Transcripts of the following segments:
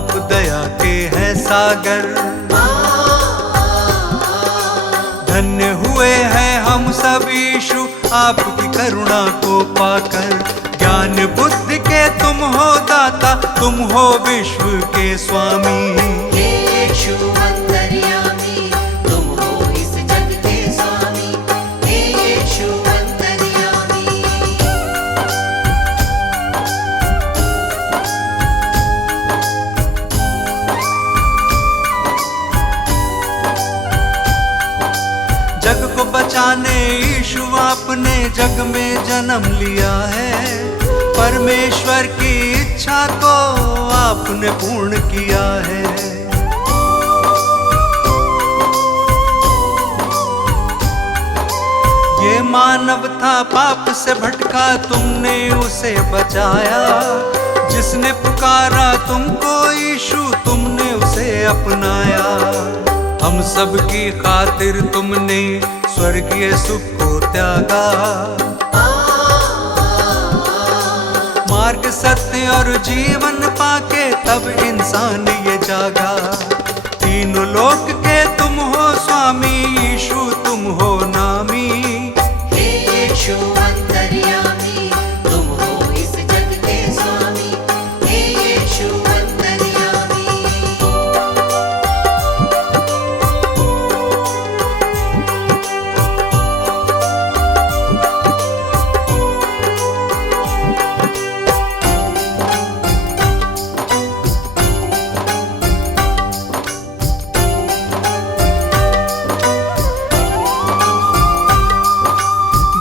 आप दया के हैं सागर। धन्य हुए हैं हम सब यीशु आपकी करुणा को पाकर। ज्ञान बुद्धि के तुम हो दाता, तुम हो विश्व के स्वामी। हे यीशु अंतर्यामी, तुम हो इस जग के स्वामी। हे यीशु अंतर्यामी। जग को बचाने यीशु आपने जग में जन्म लिया है। परमेश्वर की इच्छा को आपने पूर्ण किया है। ये मानव था पाप से भटका, तुमने उसे बचाया। जिसने पुकारा तुमको यीशु, तुमने उसे अपनाया। हम सब की खातिर तुमने स्वर्गीय सुख को त्यागा। मार्ग सत्य और जीवन पाके तब इंसान ये जागा। तीनों लोक के तुम हो स्वामी, यीशु तुम हो नामी। हे यीशु अंतर्यामी, तुम हो इस जग के स्वामी। हे यीशु अंतर्यामी।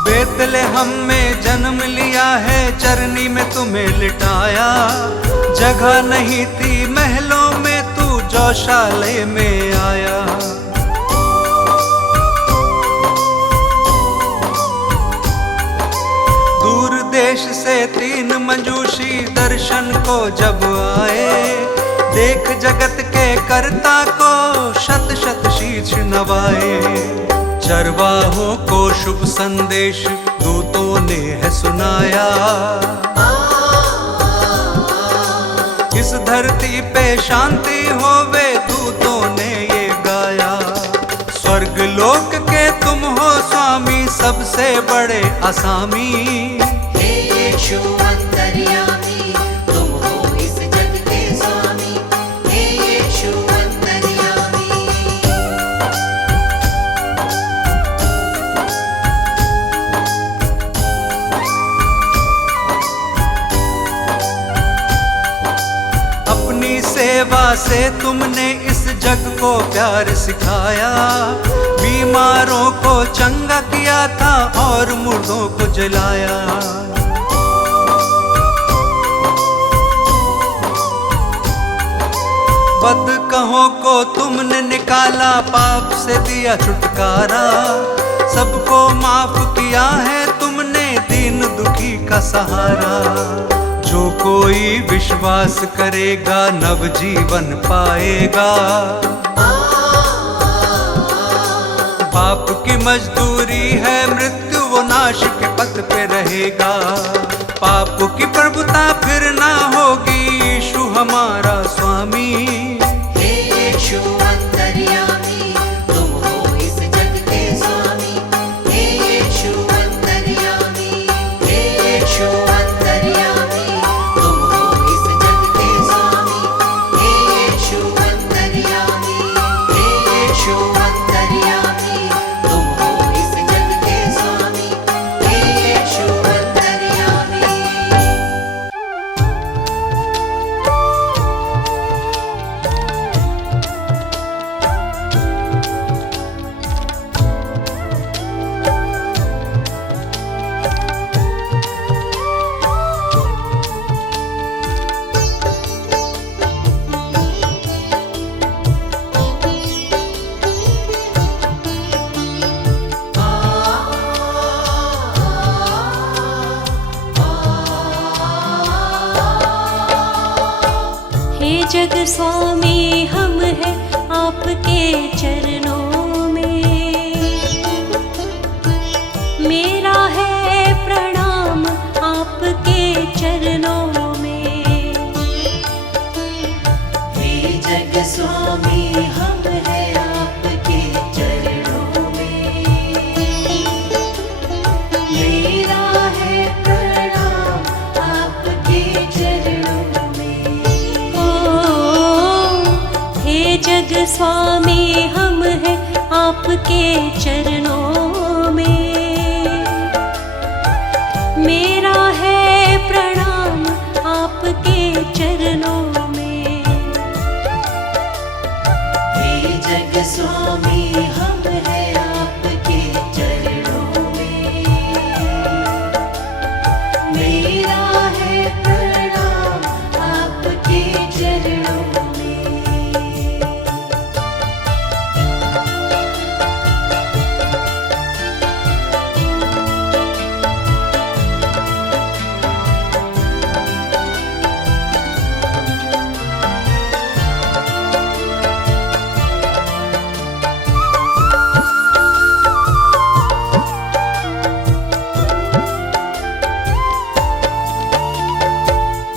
बेतलेहम में जन्म लिया है, चरनी में तुम्हें लिटाया। जगह नहीं थी महलों में, तू गौशाले में आया। दूर देश से 3 मंजूषी दर्शन को जब आए। देख जगत के कर्ता को शत शत शीश नवाए। चरवाहों को शुभ संदेश दूतों ने है सुनाया। इस धरती पे शांति होवे, दूतों ने ये गाया। स्वर्ग लोक के तुम हो स्वामी, सबसे बड़े असामी। हे यीशु अंतर्यामी, तुम हो इस जग के स्वामी। हे यीशु अंतर्यामी। अपनी सेवा से तुमने इस जग को प्यार सिखाया। बीमारों को चंगा किया था और मुर्दों को जलाया। बदकहों को तुमने निकाला, पाप से दिया छुटकारा। सबको माफ किया है तुमने, दीन दुखी का सहारा। जो कोई विश्वास करेगा नव जीवन पाएगा। पाप की मजदूरी है मृत्यु, वो नाश के पथ पे रहेगा। पाप की प्रभुता फिर ना होगी, यीशु हमारा स्वामी। हे यीशु अंतर्यामी, तुम हो इस जग के स्वामी। हे यीशु अंतर्यामी। हे यीशु अंतर्यामी, तुम हो इस जग के स्वामी। हे यीशु अंतर्यामी। हे यीशु अंतर्यामी, तुम हो इस जग के स्वामी। हे यीशु अंतर्यामी। हे जग स्वामी, हम हैं आपके चरणों में। मेरा है प्रणाम आपके चरणों में। स्वामी हम हैं आपके चरणों में। मेरा है प्रणाम आपके चरणों में। हे जग स्वामी हम हैं आपके चरणों में। मेरा है प्रणाम आपके चरणों में। हे जग स्वामी हम हैं आपके चरणों में। मेरा है प्रणाम आपके चरणों में।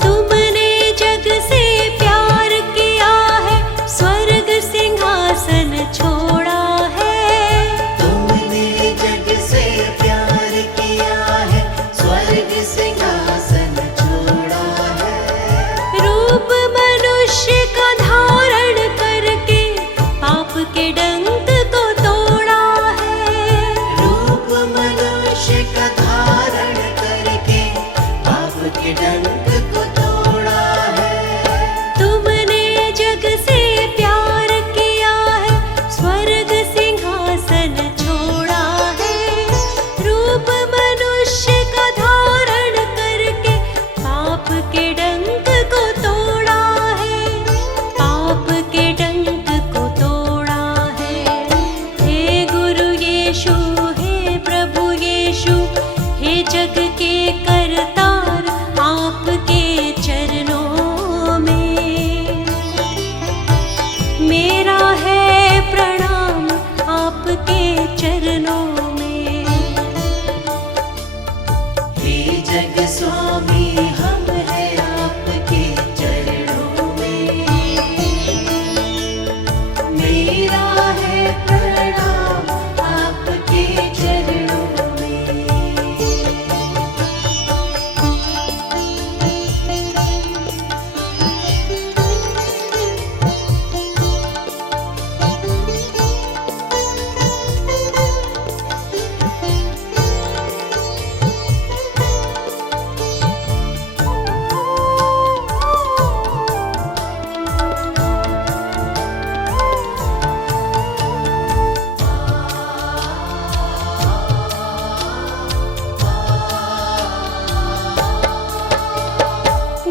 तुमने जग से प्यार किया है, स्वर्ग सिंहासन छोड़ा है। तुमने जग से प्यार किया है, स्वर्ग सिंहासन छोड़ा है। रूप मनुष्य का धारण करके पाप के डंक को तोड़ा है। रूप मनुष्य का धारण करके पाप के डंक को तोड़ा है। तुमने जग से प्यार किया है, स्वर्ग सिंहासन छोड़ा है। रूप मनुष्य का धारण करके पाप के डंक को तोड़ा है। पाप के डंक को तोड़ा है। हे गुरु यीशु, हे प्रभु यीशु, हे जग के करतार आपके चरणों में। मेरा है प्रणाम आपके चरणों में। हे जग स्वामी हम हैं आपके चरणों में। मेरा है प्रणाम आपके चरणों में।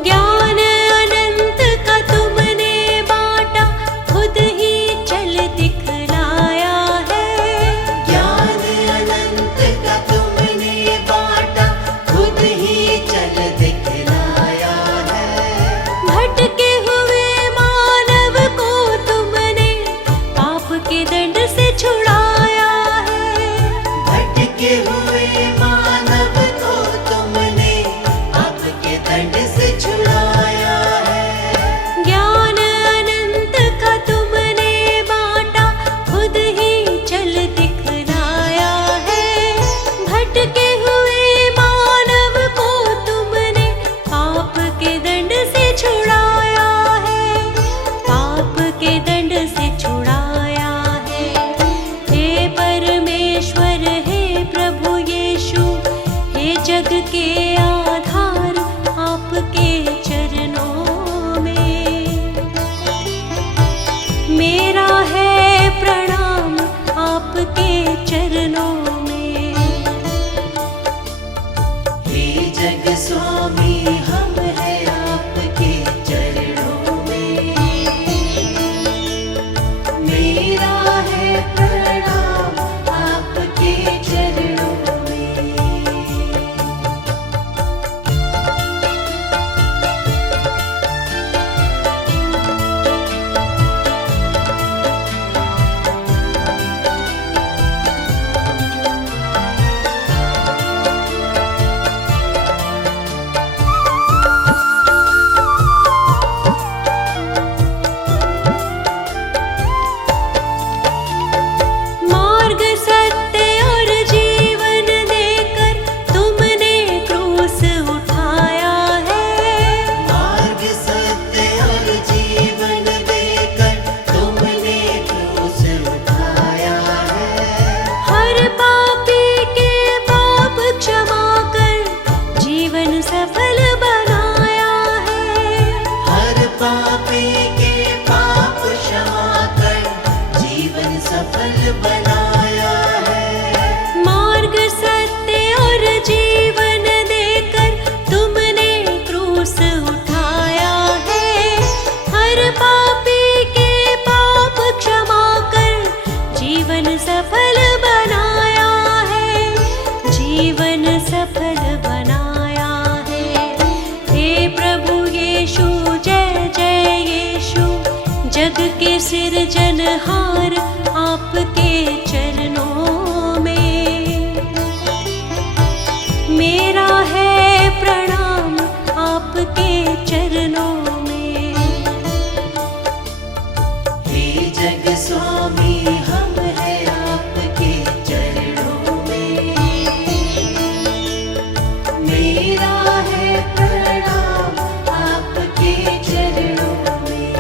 ज्ञान अनंत का तुमने बांटा, खुद ही चल दिखलाया है। ज्ञान अनंत का तुमने बांटा, खुद ही चल दिखलाया है। भटके हुए मानव को तुमने पाप के दंड से छुड़ाया है। भटके हुए मानव को तुमने पाप के दंड से छुड़ाया है। ज्ञान अनंत का तुमने बांटा, खुद ही चल दिखलाया है। भटके हुए मानव को तुमने पाप के दंड से छुड़ाया है। पाप के दंड से छुड़ाया है। हे परमेश्वर, हे प्रभु यीशु, हे जग के आधार आपके चरणों में। मेरा है प्रणाम आपके चरणों में। हे जग स्वामी हम हैं आपके चरणों में। मेरा है प्रणाम आपके चरणों में। सफल बनाया है। मार्ग सत्य और जीवन देकर तुमने क्रूस उठाया है। हर पापी के पाप क्षमा कर जीवन सफल बनाया है। जीवन सफल बनाया है। हे प्रभु यीशु, जय जय यीशु, जग के सिरजनहार आपके चरणों में मेरा है प्रणाम आपके चरणों में। हे जग स्वामी हम हैं आपके चरणों में। मेरा है प्रणाम आपके चरणों में।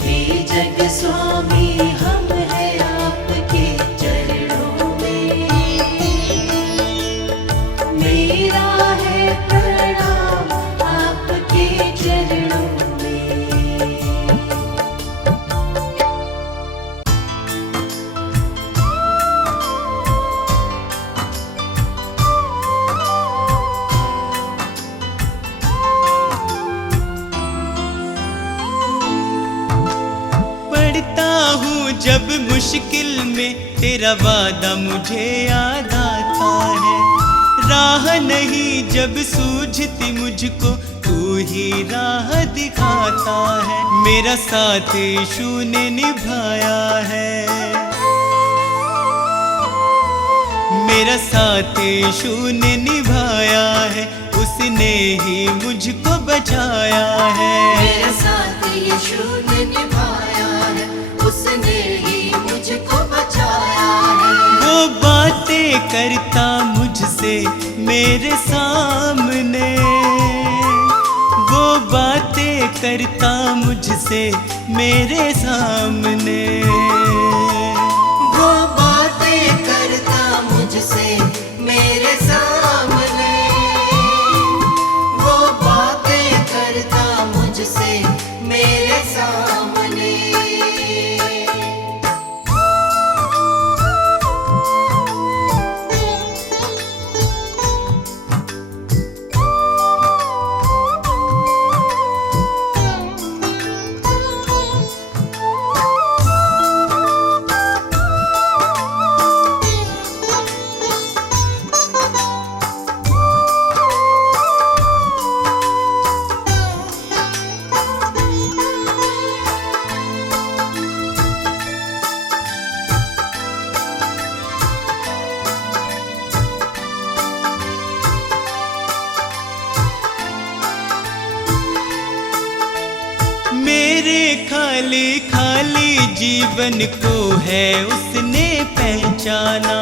हे जग स्वामी हम हैं आपके चरणों में। मेरा है प्रणाम आपके चरणों में। पढ़ता हूँ जब मुश्किल में तेरा वादा मुझे याद आता है। राह नहीं जब सूझती मुझको तू ही राह दिखाता है। मेरा साथ यीशु ने निभाया है। मेरा साथ यीशु ने निभाया है। उसने ही मुझको बचाया है। मेरा साथ यीशु ने निभाया है। उसने ही मुझको बचाया है। वो बातें करता मुझसे मेरे सामने। वो बातें करता मुझसे मेरे सामने। वो बातें करता मुझसे मेरे सामने। वो बातें करता मुझसे मेरे सामने। मेरे खाली खाली जीवन को है उसने पहचाना।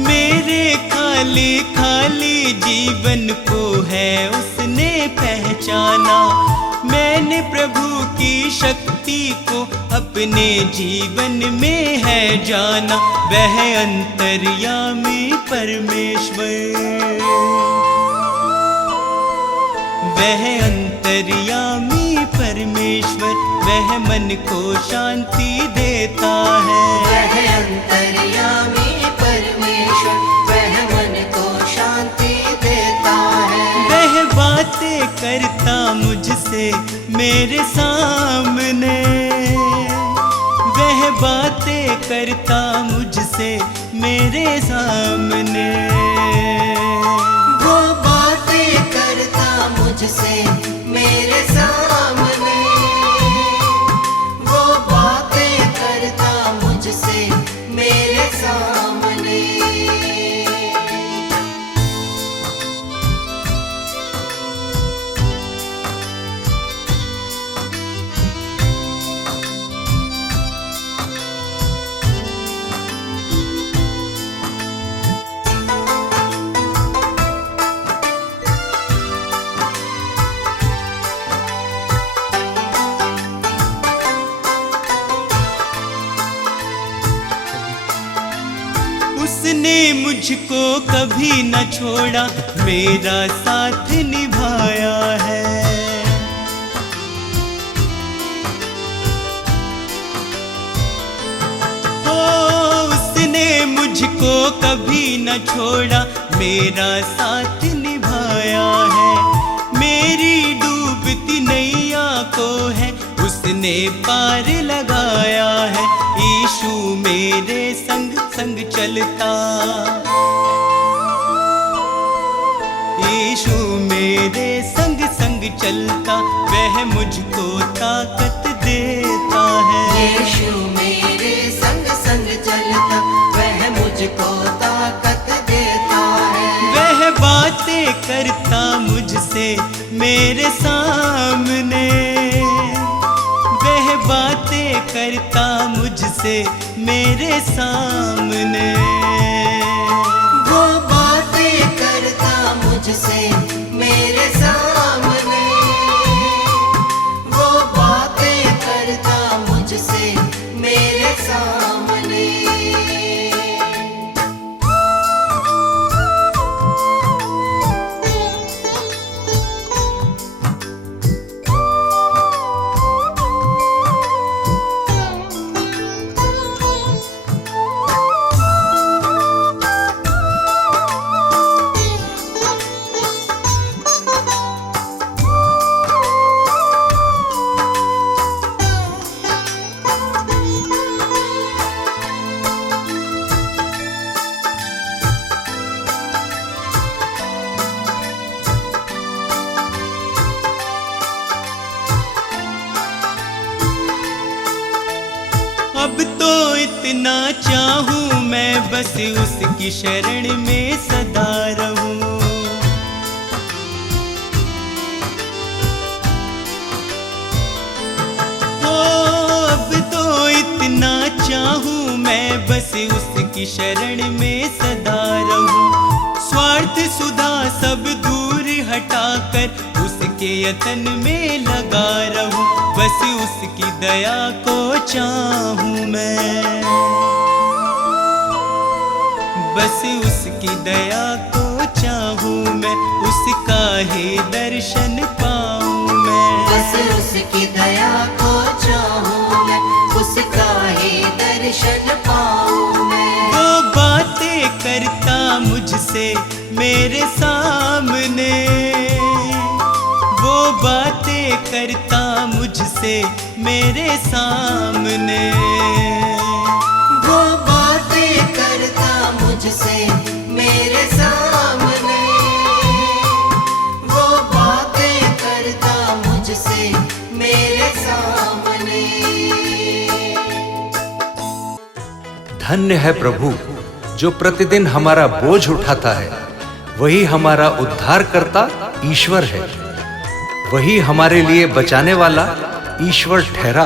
मेरे खाली खाली जीवन को है उसने पहचाना। मैंने प्रभु की शक्ति को अपने जीवन में है जाना। वह अंतर्यामी परमेश्वर, वह अंतर्यामी परमेश्वर, वह मन को शांति देता है। वह अंतर्यामी परमेश्वर, वह मन को शांति देता है। वह बातें करता मुझसे मेरे सामने। वह बातें करता मुझसे मेरे सामने। वो बातें करता मुझसे मेरे सामने। वो बातें करता मुझसे मेरे सामने। मुझको कभी न छोड़ा, मेरा साथ निभाया है। उसने मुझको कभी न छोड़ा, मेरा साथ निभाया है। मेरी डूबती नैया को है उसने पार लगाया है। यीशु मेरे संग संग चलता, यीशु मेरे संग संग चलता, वह मुझको ताकत देता है। यीशु मेरे संग संग चलता, वह मुझको ताकत देता है। वह बातें करता मुझसे मेरे सामने, वह बातें करता मुझसे मेरे सामने। वो बातें करता मुझसे मेरे सामने, वो बातें करता मुझसे मेरे सामने। अब तो इतना चाहूं मैं, बस उसकी शरण में सदा रहूं। अब तो इतना चाहूं मैं, बस उसकी शरण में सदा रहूं। स्वार्थ सुधा सब दूर हटाकर उसके यतन में लगा रहूं। बस उसकी दया को चाहूं मैं, बस उसकी दया को चाहूं मैं, उसका ही दर्शन पाऊं मैं। बस उसकी दया को चाहूं मैं, उसका ही दर्शन पाऊं मैं। वो बातें करता मुझसे मेरे सामने, वो बातें करता मुझसे मेरे सामने। वो बातें करता मुझसे मेरे सामने, वो बातें करता मुझसे मेरे सामने। धन्य है प्रभु जो प्रतिदिन हमारा बोझ उठाता है। वही हमारा उद्धारकर्ता ईश्वर है। वही हमारे लिए बचाने वाला ईश्वर ठहरा।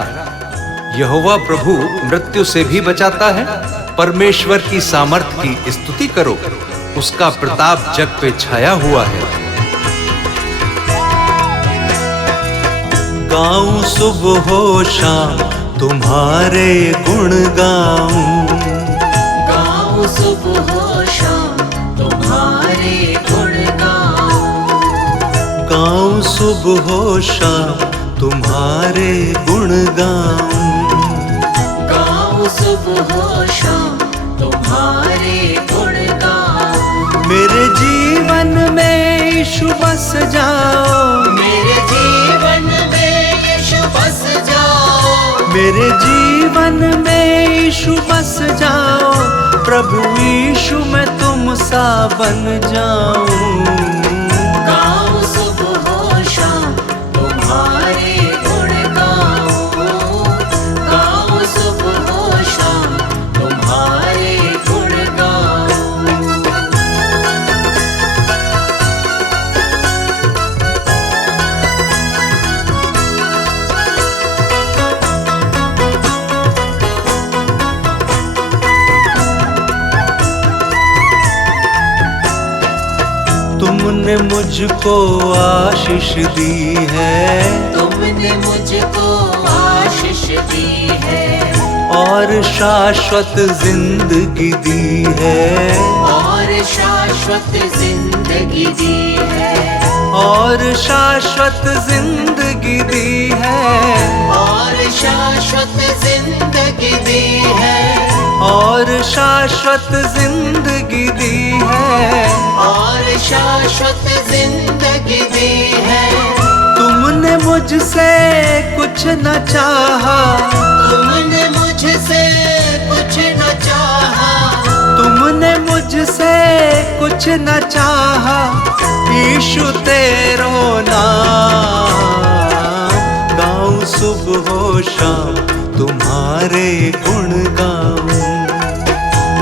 यहोवा प्रभु मृत्यु से भी बचाता है। परमेश्वर की सामर्थ की स्तुति करो, उसका प्रताप जग पे छाया हुआ है। गाऊं सुबह हो शाम तुम्हारे गुण गाऊं, गाऊं सुबह हो शाम तुम्हारे गुण गाऊं, गाऊं सुबह हो शाम तुम्हारे गुण गाऊं, गाऊं सुबह हो शाम तुम्हारे गुण गाऊं। मेरे जीवन में यीशु बस जाओ, मेरे जीवन में यीशु बस जाओ, मेरे जीवन में यीशु बस जाओ। प्रभु यीशु मैं तुम सा बन जाऊं। गाऊं सुबह हो शाम तुम्हारे गुण गाऊं, गाऊं सुबह हो शाम तुम्हारे गुण गाऊं। तुमने मुझको आशीष दी है, तुमने मुझको आशीष दी है, और शाश्वत जिंदगी दी है, और शाश्वत जिंदगी दी है, और शाश्वत जिंदगी दी है, और शाश्वत जिंदगी दी है, और शाश्वत जिंदगी दी है, और शाश्वत जिंदगी दी है। तुमने मुझसे कुछ न चाहा, तुमने मुझसे कुछ न चाहा, तुमने मुझसे कुछ न चाहा, यीशु तेरो नाम गाऊं सुबह हो शाम, तुम्हारे गुण गाऊं,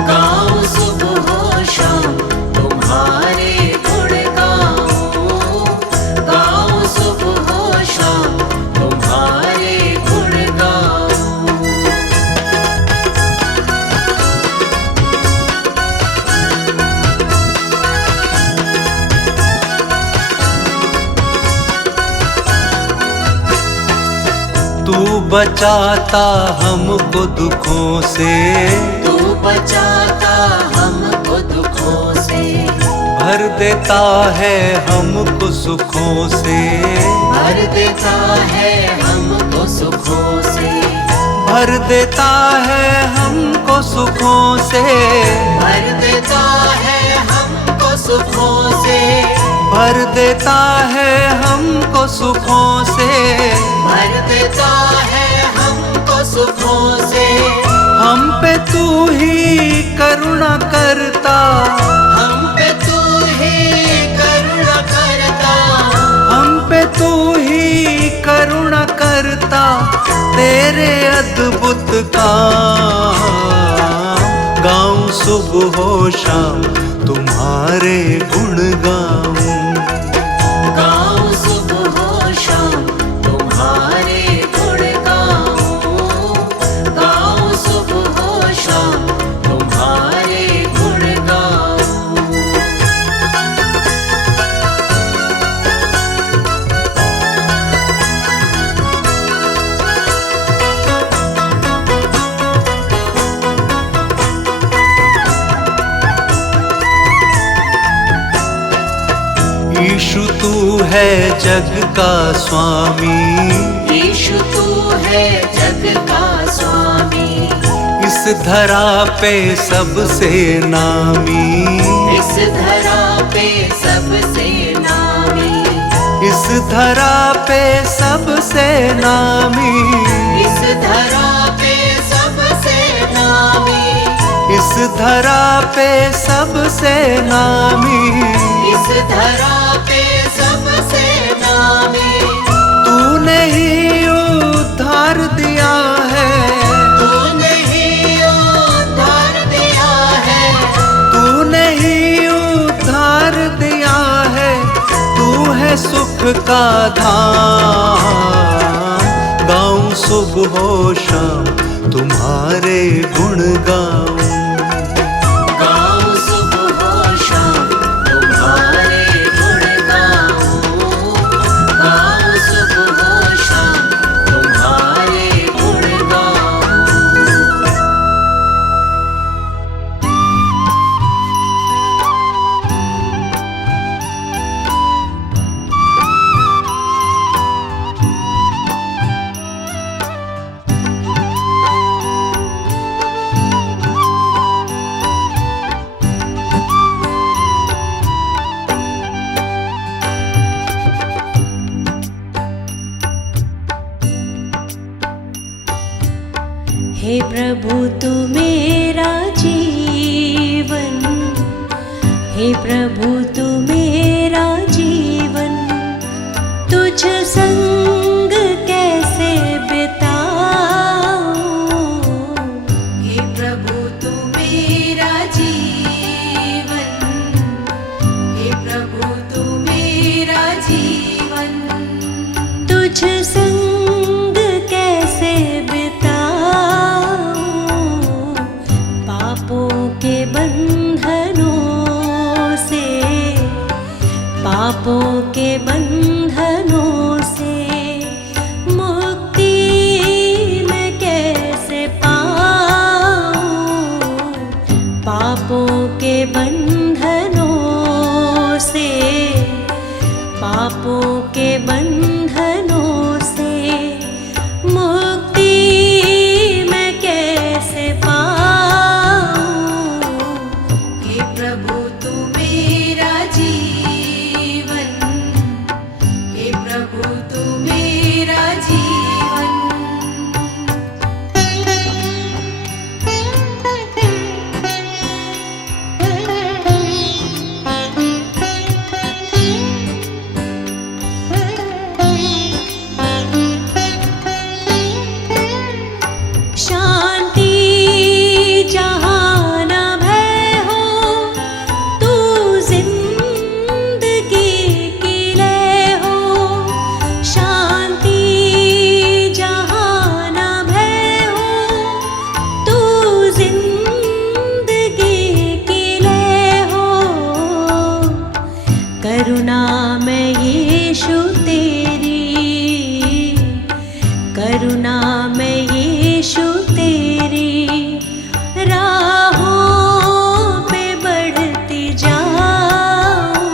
गाऊं सुबह हो शाम, तुम्हारे गुण गाऊं, गाऊं सुबह हो शाम, तुम्हारे गुण गाऊं। तू बचाता हमको दुखों से, तू बचाता हमको दुखों से, भर देता है हमको सुखों से, भर देता है हमको सुखों से, भर देता है हमको सुखों से, भर देता है हमको सुखों से, भर देता है हमको सुखों से, भर देता है हमको सुखों से। हम पे तू ही करुणा करता, हम पे तू ही करुणा करता, हम पे तू ही करुणा करता, तेरे अद्भुत काम गाऊं सुबह हो शाम, तुम्हारे गुण गाऊं, गाऊं सुबह हो शाम, तुम्हारे गुण गाऊं, गाऊं सुबह हो शाम, तुम्हारे गुण गाऊं। यीशु तू है जग का स्वामी, यीशु तू है जग का स्वामी, इस धरा पे सबसे नामी, इस धरा पे सबसे नामी, इस धरा पे सबसे नामी, इस धरा पे सबसे नामी, इस धरा पे सबसे नामी, इस धरा पे सबसे नामी। तूने ही उद्धार दिया है, तूने ही उद्धार दिया है, तूने ही उद्धार दिया है, तू है सुख का धाम गाऊं सुबह हो शाम, तुम्हारे गुण गाऊं, गाऊं सुबह हो शाम, तुम्हारे गुण गाऊं, गाऊं सुबह हो शाम, तुम्हारे गुण गाऊं। हे प्रभु तू मेरा जीवन, हे प्रभु तू मेरा जीवन, तुझ संग कैसे बिताऊं। हे प्रभु तू मेरा जीवन, हे प्रभु तू मेरा जीवन, तुझ संग कैसे बिताऊं। पापों के बंधनों से, पापों के बंधनों से मुक्ति मैं कैसे पाऊं। पापों के बंधनों से मुक्ति मैं कैसे पाऊं। हे प्रभु तू मेरा जीवन, हे प्रभु तू मेरा जीवन। शांति जहाँ न भय हो, तू जिंदगी की लय हो। शांति जहाँ न भय हो, तू जिंदगी की लय हो। करुणा में यीशु तेरी, करुणा में यीशु तेरी राहों पे बढ़ती जाऊं।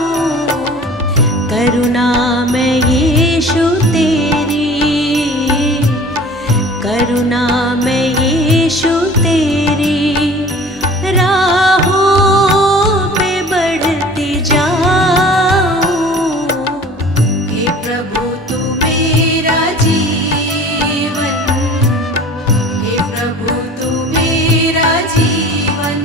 करुणा में यीशु तेरी, करुणा में यीशु तेरी राहों पे बढ़ती जाऊं। हे प्रभु तू मेरा जीवन, हे प्रभु तू मेरा जीवन।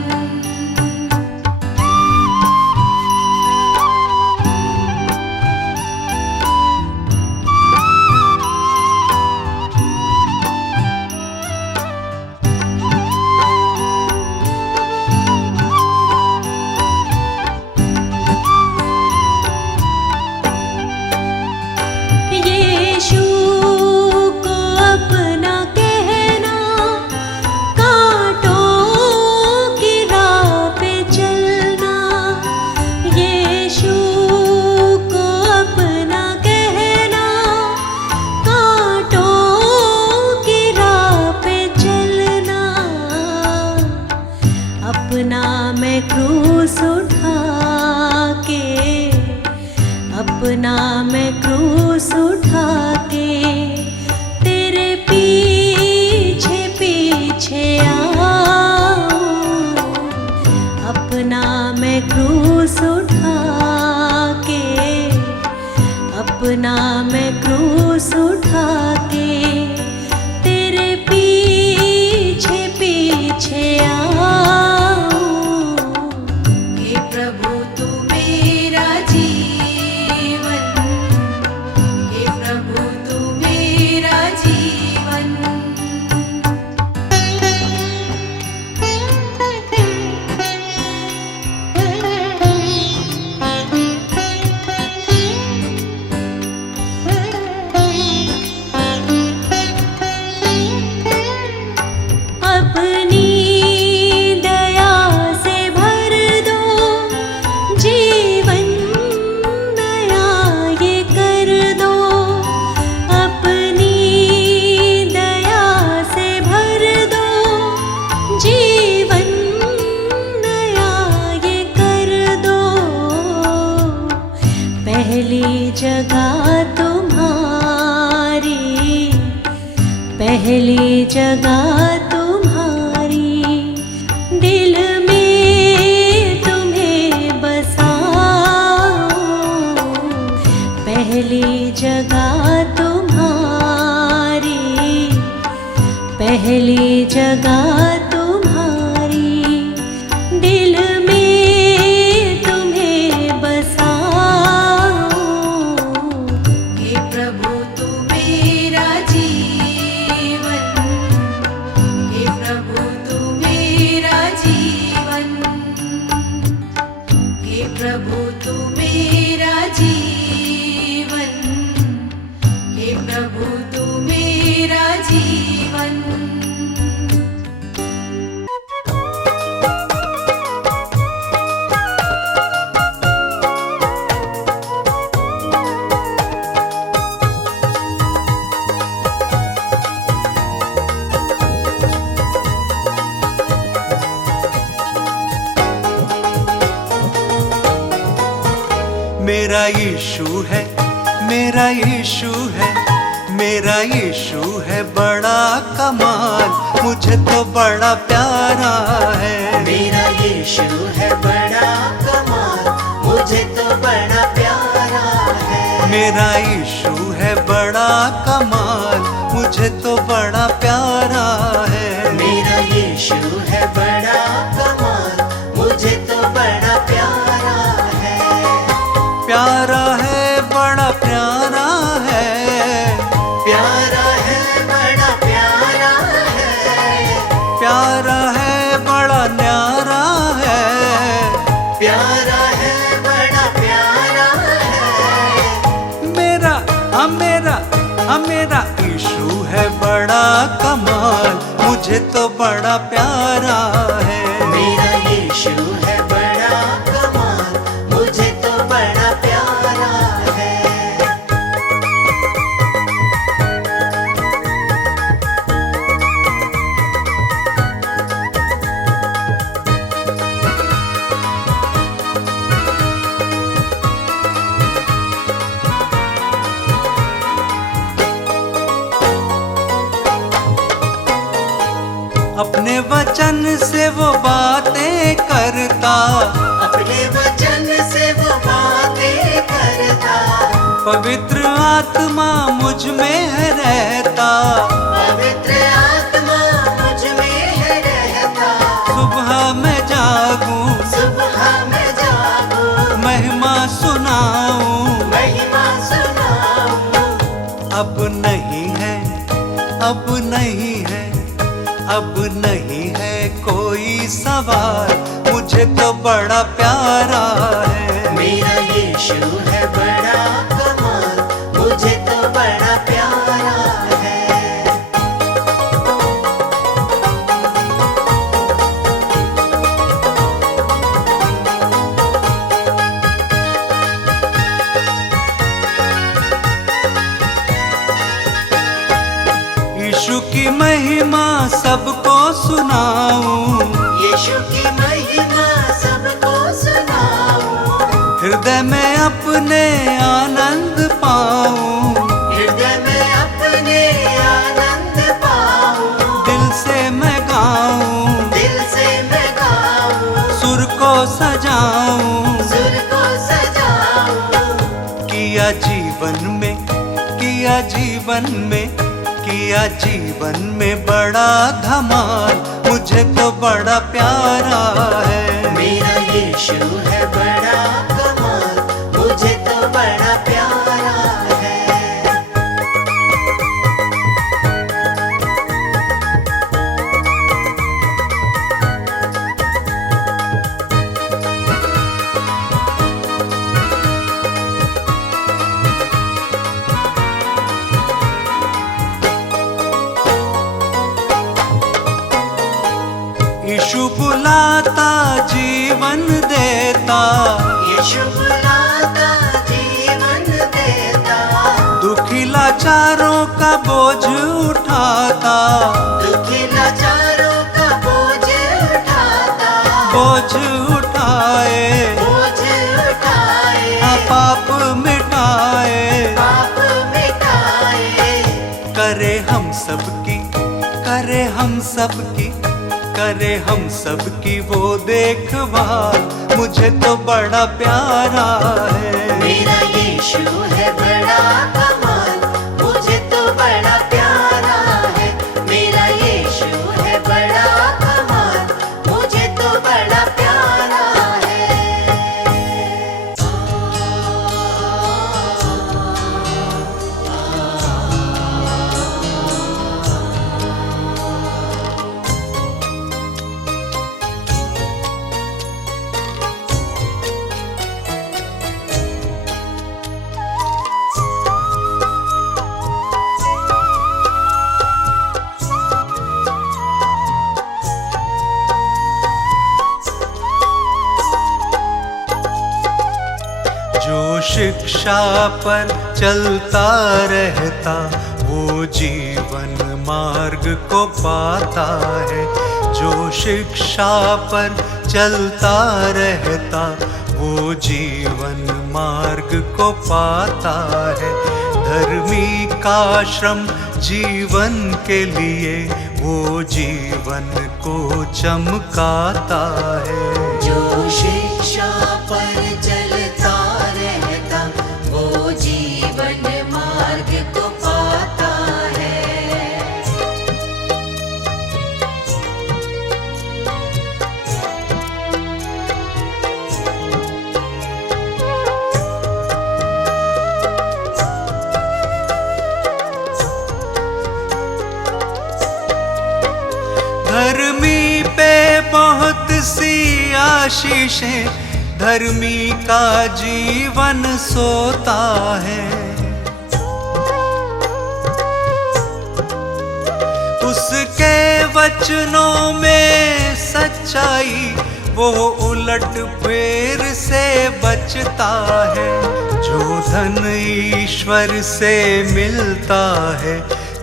यीशु को अपना कहना, कांटों की राह पे चलना। यीशु को अपना कहना, कांटों की राह पे चलना। अपना मैं क्रूस उठा के, अपना मैं क्रूस उठा के तेरे पीछे पीछे आऊं। अपना मैं क्रूस उठा के, अपना मैं क्रूस उठा के तेरे पीछे पीछे आऊं। हे प्रभु तू मेरा जीवन, हे प्रभु तू मेरा जीवन। अपनी दया से भर दो, जीवन नया ये कर दो। अपनी दया से भर दो, जीवन नया ये कर दो। पहली जगह तुम्हारी, पहली जगह तुम्हारी, दिल में तुम्हें बसाऊं। पहली जगह तुम्हारी, पहली जगह तुम्हारी, दिल में तुम्हें बसाऊं। हे प्रभु तू मेरा जीवन, हे प्रभु तू मेरा जीवन। हे प्रभु तू मेरा जीवन, हे प्रभु तू मेरा जीवन। मेरा यीशु है मेरा यीशु है, मेरा यीशु है बड़ा कमाल, मुझे तो बड़ा प्यारा है। मेरा यीशु है बड़ा कमाल, मुझे तो बड़ा प्यारा है। मेरा यीशु है बड़ा कमाल, मुझे तो बड़ा प्यारा है। मेरा यीशु है बड़ा कमाल, मुझे तो बड़ा प्यारा है। प्यारा है, बड़ा प्यारा है, प्यारा है बड़ा प्यारा है। प्यारा है, बड़ा न्यारा है। प्यारा है बड़ा प्यारा है। मेरा मेरा यीशु है बड़ा कमाल, मुझे तो बड़ा प्यारा है। मेरा यीशु है बड़ा कमाल, मुझे तो बड़ा प्यारा है। अपने वचन से वो बातें करता, अपने वचन से वो बातें करता। पवित्र आत्मा मुझ में है रहता। पवित्र आत्मा मुझ में है रहता। सुबह मैं जागूं, सुबह मैं जागूं, महिमा सुनाऊं। महिमा सुनाऊं। अब नहीं है, अब नहीं है, अब नहीं है कोई सवाल, मुझे तो बड़ा प्यारा है। मेरा यीशु है बड़ा कमाल, मुझे तो बड़ा प्यारा है। यीशु की महिमा सबको सुनाऊं, यीशु की महिमा सबको सुनाऊं। हृदय में अपने आनंद पाऊं। हृदय में अपने आनंद पाऊं। दिल से मैं गाऊं, दिल से मैं गाऊं। सुर को सजाऊं। सुर को सजाऊं। किया जीवन में, किया जीवन में, किया जीवन में बड़ा धमाल, मुझे तो बड़ा प्यारा है। मेरा यीशु है बड़ा कमाल, मुझे तो बड़ा प्यारा है। यीशु बुलाता जीवन देता, यीशु बुलाता जीवन देता। दुखी लाचारों का बोझ उठाता। दुखी लाचारों का बोझ उठाता। बोझ उठाए, बोझ उठाए। पाप मिटाए। पाप मिटाए। करे हम सबकी, करे हम सबकी, करे हम सबकी वो देखभाल, मुझे तो बड़ा प्यारा है। मेरा यीशु है बड़ा कमाल, मुझे तो बड़ा प्यारा है। मेरा यीशु है बड़ा कमाल, मुझे तो बड़ा प्यारा है। जो शिक्षा पर चलता रहता, वो जीवन मार्ग को पाता है। जो शिक्षा पर चलता रहता, वो जीवन मार्ग को पाता है। धर्मी का श्रम जीवन के लिए वो जीवन को चमकाता है। जो शिक्षा पर चलता रहता वो जीवन मार्ग को पाता है। धर्मी पे बहुत सी आशीषें, धर्मी का जीवन सोता है। उसके वचनों में सच्चाई वो उलट फेर से बचता है। जो धन ईश्वर से मिलता है,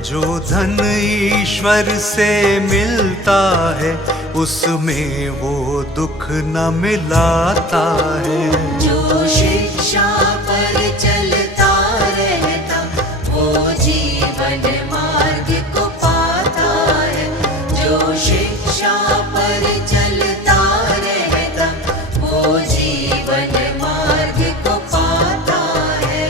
जो धन ईश्वर से मिलता है, उसमें वो दुख न मिलाता है। जो शिक्षा पर चलता रहता वो जीवन मार्ग को पाता है। जो शिक्षा पर चलता रहता वो जीवन मार्ग को पाता है।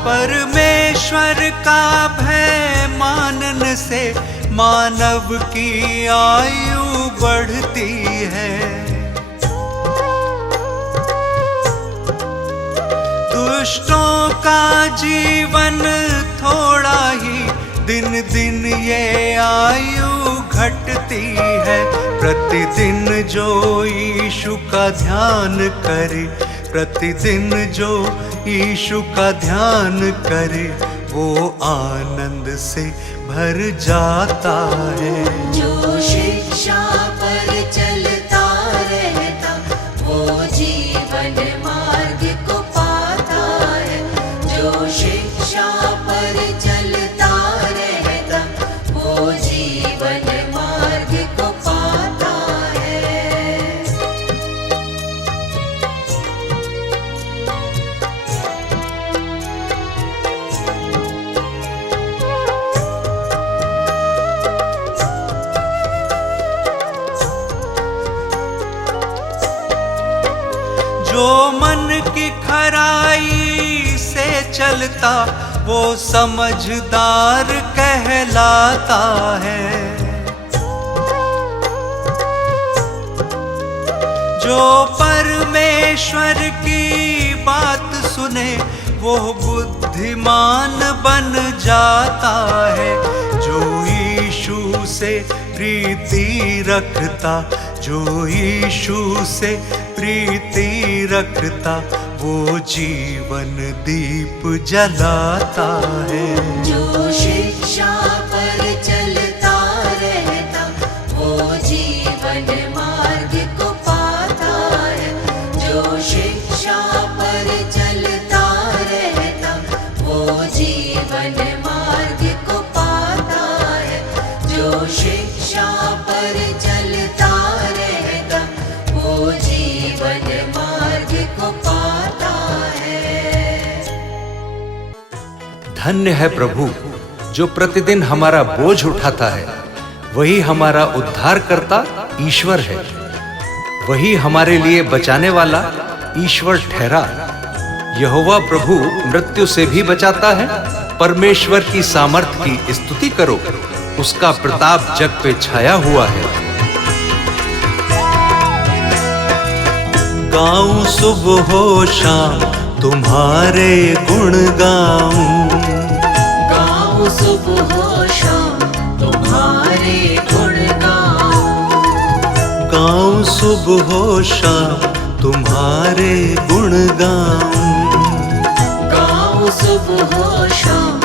परमेश्वर का भय मानने से मानव की आयु बढ़ती है। दुष्टों का जीवन थोड़ा ही, दिन दिन ये आयु घटती है। प्रतिदिन जो यीशु का ध्यान करे, प्रतिदिन जो यीशु का ध्यान करे, वो आनंद से भर जाता है। जो शिक्षा पर चलता रहता वो जीवन मार्ग को पाता है। जो शिक्षा पर चलता रहता वो जीवन मार्ग को पाता है। जो मन की खराई से चलता वो समझदार कहलाता है। जो परमेश्वर की बात सुने वो बुद्धिमान बन जाता है। जो यीशु से प्रीति रखता, जो यीशु से प्रीति रखता, वो जीवन दीप जलाता है। जो शिक्षा पर चलता रहता वो जीवन मार्ग को पाता है। जो शिक्षा पर चलता रहता वो जीवन मार्ग को पाता है। जो शिक्षा पर चलता रहता वो जीवन मार्ग को पाता है। धन्य है प्रभु जो प्रतिदिन हमारा बोझ उठाता है। वही हमारा उद्धार करता ईश्वर है। वही हमारे लिए बचाने वाला ईश्वर ठहरा। यहोवा प्रभु मृत्यु से भी बचाता है। परमेश्वर की सामर्थ की स्तुति करो, उसका प्रताप जग पे छाया हुआ है। गाऊं सुबह हो शाम तुम्हारे गुण गाऊं। गाऊं सुबह हो शाम तुम्हारे गुण गाऊं। गाऊं सुबह हो शाम तुम्हारे गुण गाऊं। गाऊं सुबह हो शाम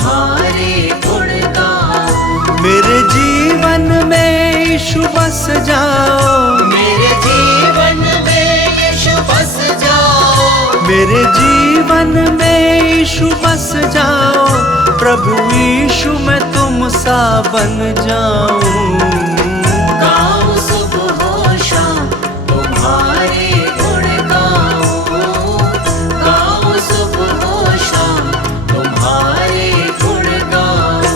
तुम्हारे गुण गाऊं। मेरे जीवन में यीशु बस जाओ, मेरे जीवन में यीशु बस जाओ। मेरे जीवन में यीशु बस जाओ, प्रभु यीशु मैं तुम सा बन जाऊं। गाऊं सुबह हो शाम तुम्हारे गुण गाऊं। गाऊं सुबह हो शाम तुम्हारे गुण गाऊं।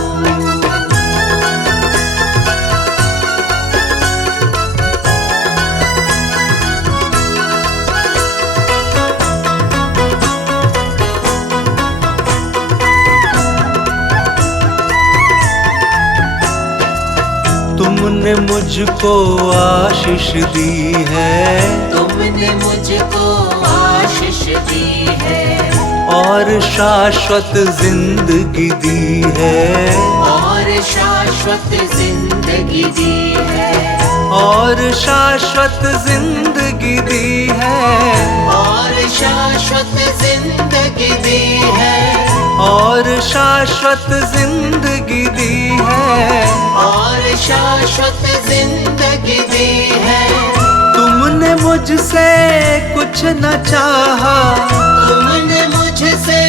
तुमने मुझको आशीष दी है, तुमने मुझको आशीष दी है। और शाश्वत जिंदगी दी है, और शाश्वत जिंदगी दी है। और शाश्वत जिंदगी दी है, और शाश्वत जिंदगी दी है। और शाश्वत जिंदगी दी है। और शाश्वत जिंदगी दी है। तुमने मुझसे कुछ न चाहा, तुमने मुझसे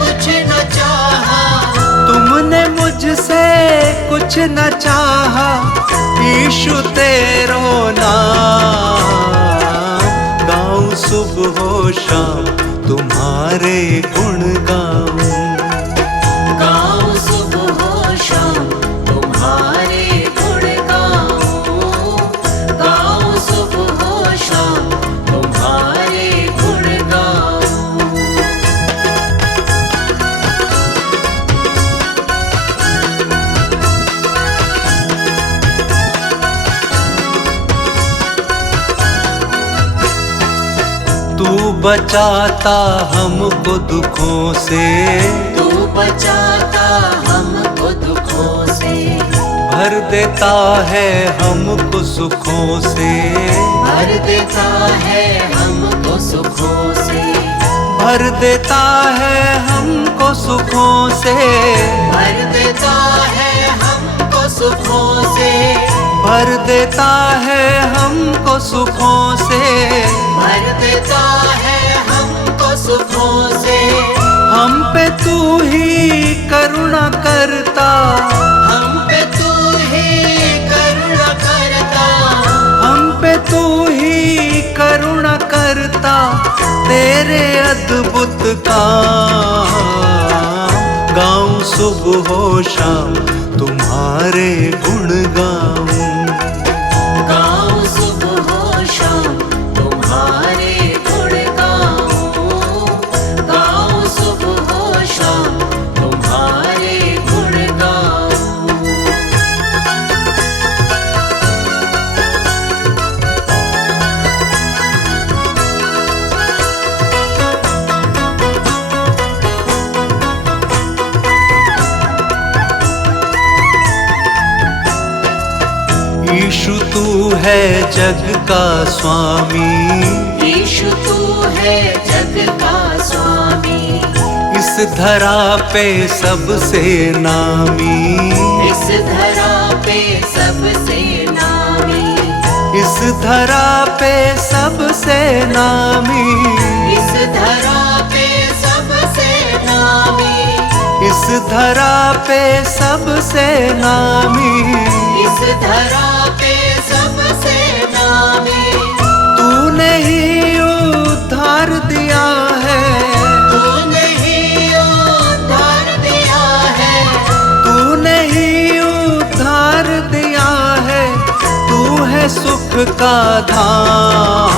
कुछ न चाहा। तुमने मुझसे कुछ न चाहा, यीशु तेरो नाम गाऊं सुबह हो शाम तुम्हारे गुण गाऊं। गाऊं सुबह हो शाम तुम्हारे गुण गाऊं। गाऊं सुबह हो शाम तुम्हारे गुण गाऊं। तू बचाता हमको दुखों से, तू बचाता हमको दुखों से। भर देता है हमको सुखों से, भर देता है हमको सुखों से। भर देता है हमको सुखों से, भर देता है हमको सुखों से। भर देता है हमको सुखों से। भर देता है हमको सुखों से। हम पे तू ही करुणा करता, हम पे तू ही करुणा करता। हम पे तू ही करुणा करता, तेरे अद्भुत काम गाऊं सुबह हो शाम तुम्हारे गुण गाऊं। गाऊं सुबह हो शाम तुम्हारे गुण गाऊं। गाऊं सुबह हो शाम तुम्हारे गुण गाऊं। यीशु तू है जग का स्वामी, यीशु तू है जग का स्वामी। इस धरा पे सबसे नामी, इस धरा पे सबसे नामी। इस धरा पे सबसे नामी, इस धरा पे सबसे नामी। इस धरा पे सबसे नामी। इस धरा पे सबसे नामी। तूने ही उद्धार दिया है, तूने ही उद्धार दिया है। तूने ही उद्धार दिया है। तू है सुख का धाम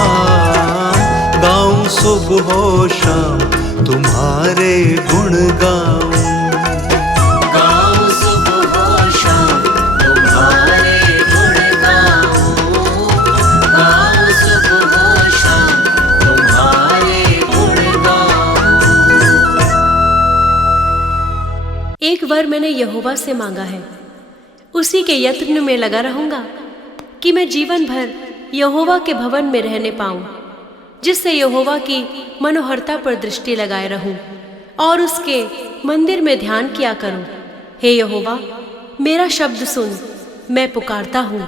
गाऊं सुबह हो शाम तुम्हारे गुण गाऊं। गाऊं सुबह हो शाम तुम्हारे गुण गाऊं। गाऊं सुबह हो शाम तुम्हारे गुण गाऊं। एक बार मैंने यहोवा से मांगा है, उसी के यत्न में लगा रहूंगा कि मैं जीवन भर यहोवा के भवन में रहने पाऊं, जिससे यहोवा की मनोहरता पर दृष्टि लगाए रहूं और उसके मंदिर में ध्यान किया करूं। हे यहोवा, मेरा शब्द सुन, मैं पुकारता हूँ।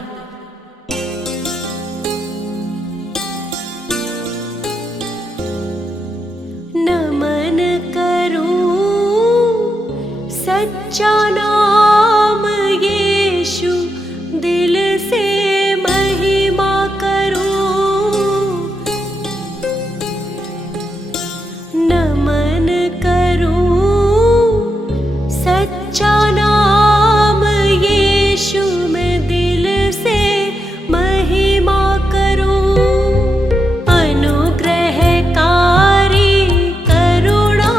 नमन करूं सच्चा नाम यीशु, दिल से महिमा करूं। नमन करूं सच्चा नाम यीशु, मैं दिल से महिमा करूं। अनुग्रहकारी करुणाधारी,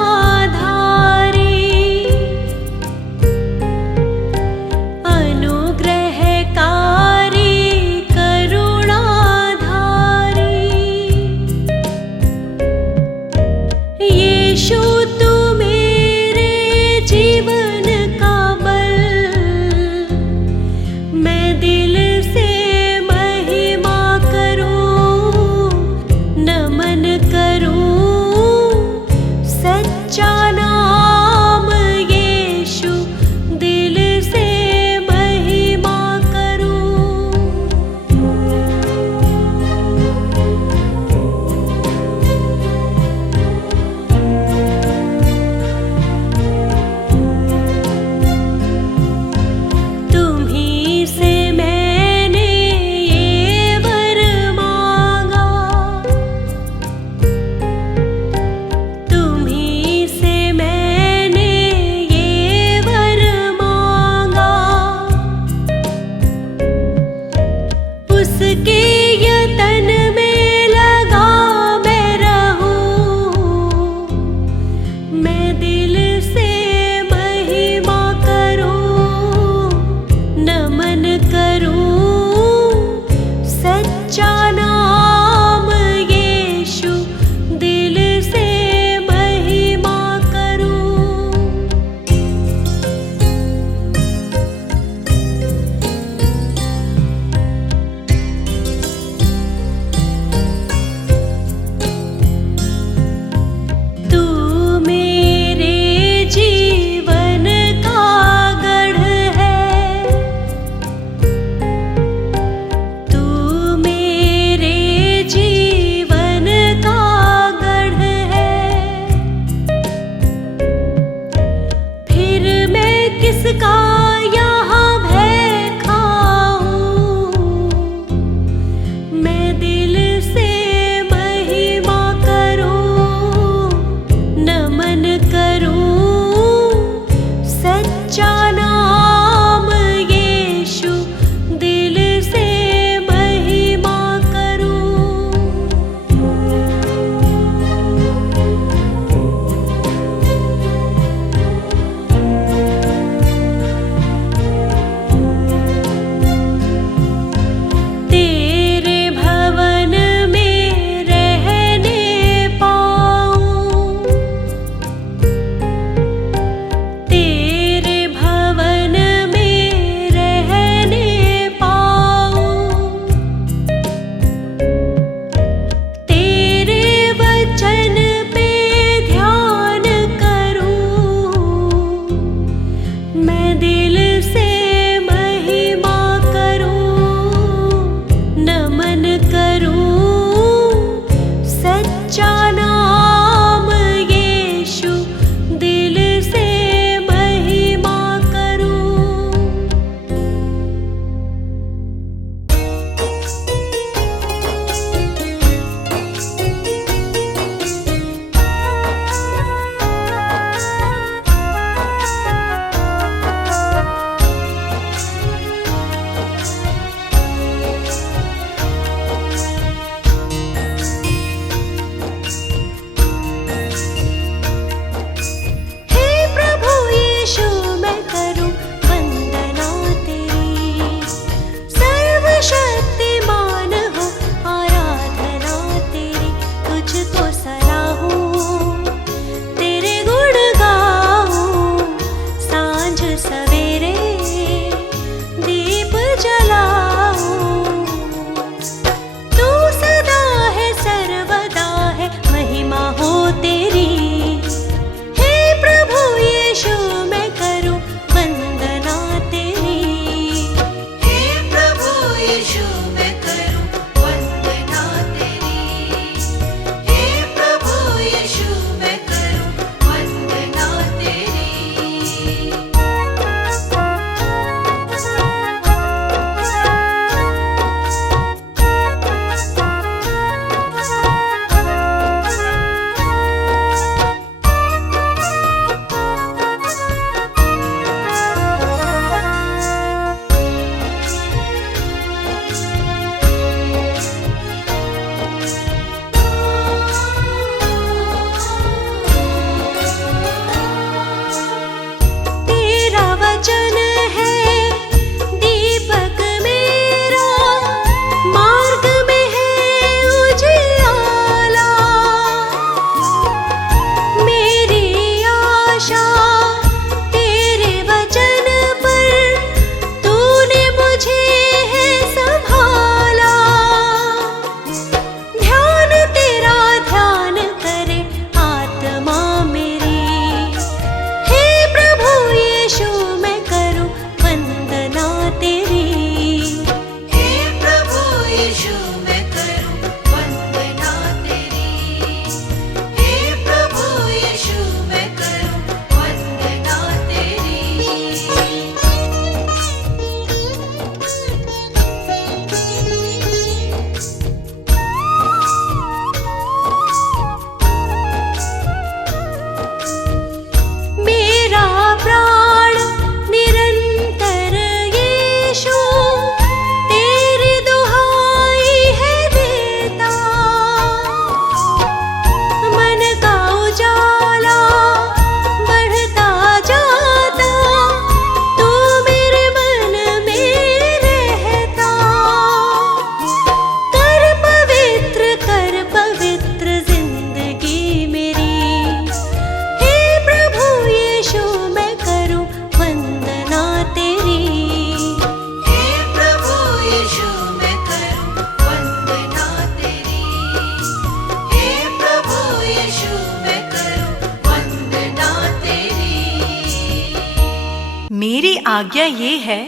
मेरी आज्ञा ये है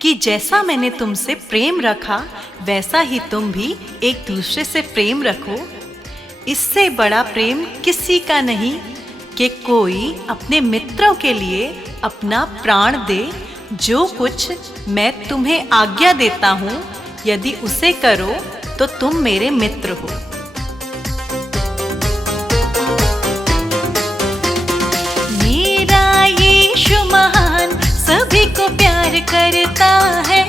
कि जैसा मैंने तुमसे प्रेम रखा वैसा ही तुम भी एक दूसरे से प्रेम रखो। इससे बड़ा प्रेम किसी का नहीं कि कोई अपने मित्रों के लिए अपना प्राण दे। जो कुछ मैं तुम्हें आज्ञा देता हूँ, यदि उसे करो तो तुम मेरे मित्र हो। मेरा यीशु महान सभी को प्यार करता है।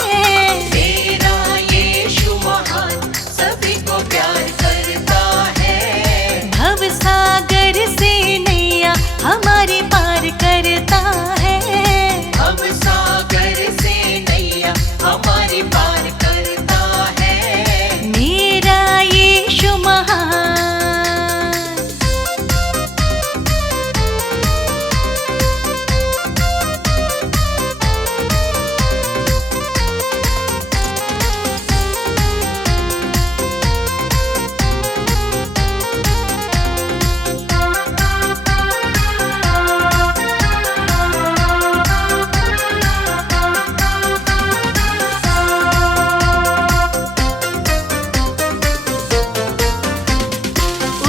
मेरा यीशु महान सभी को प्यार करता है। भव सागर से नैया हमारी पार करता है। भव सागर से नैया हमारी पार करता है। मेरा यीशु महान।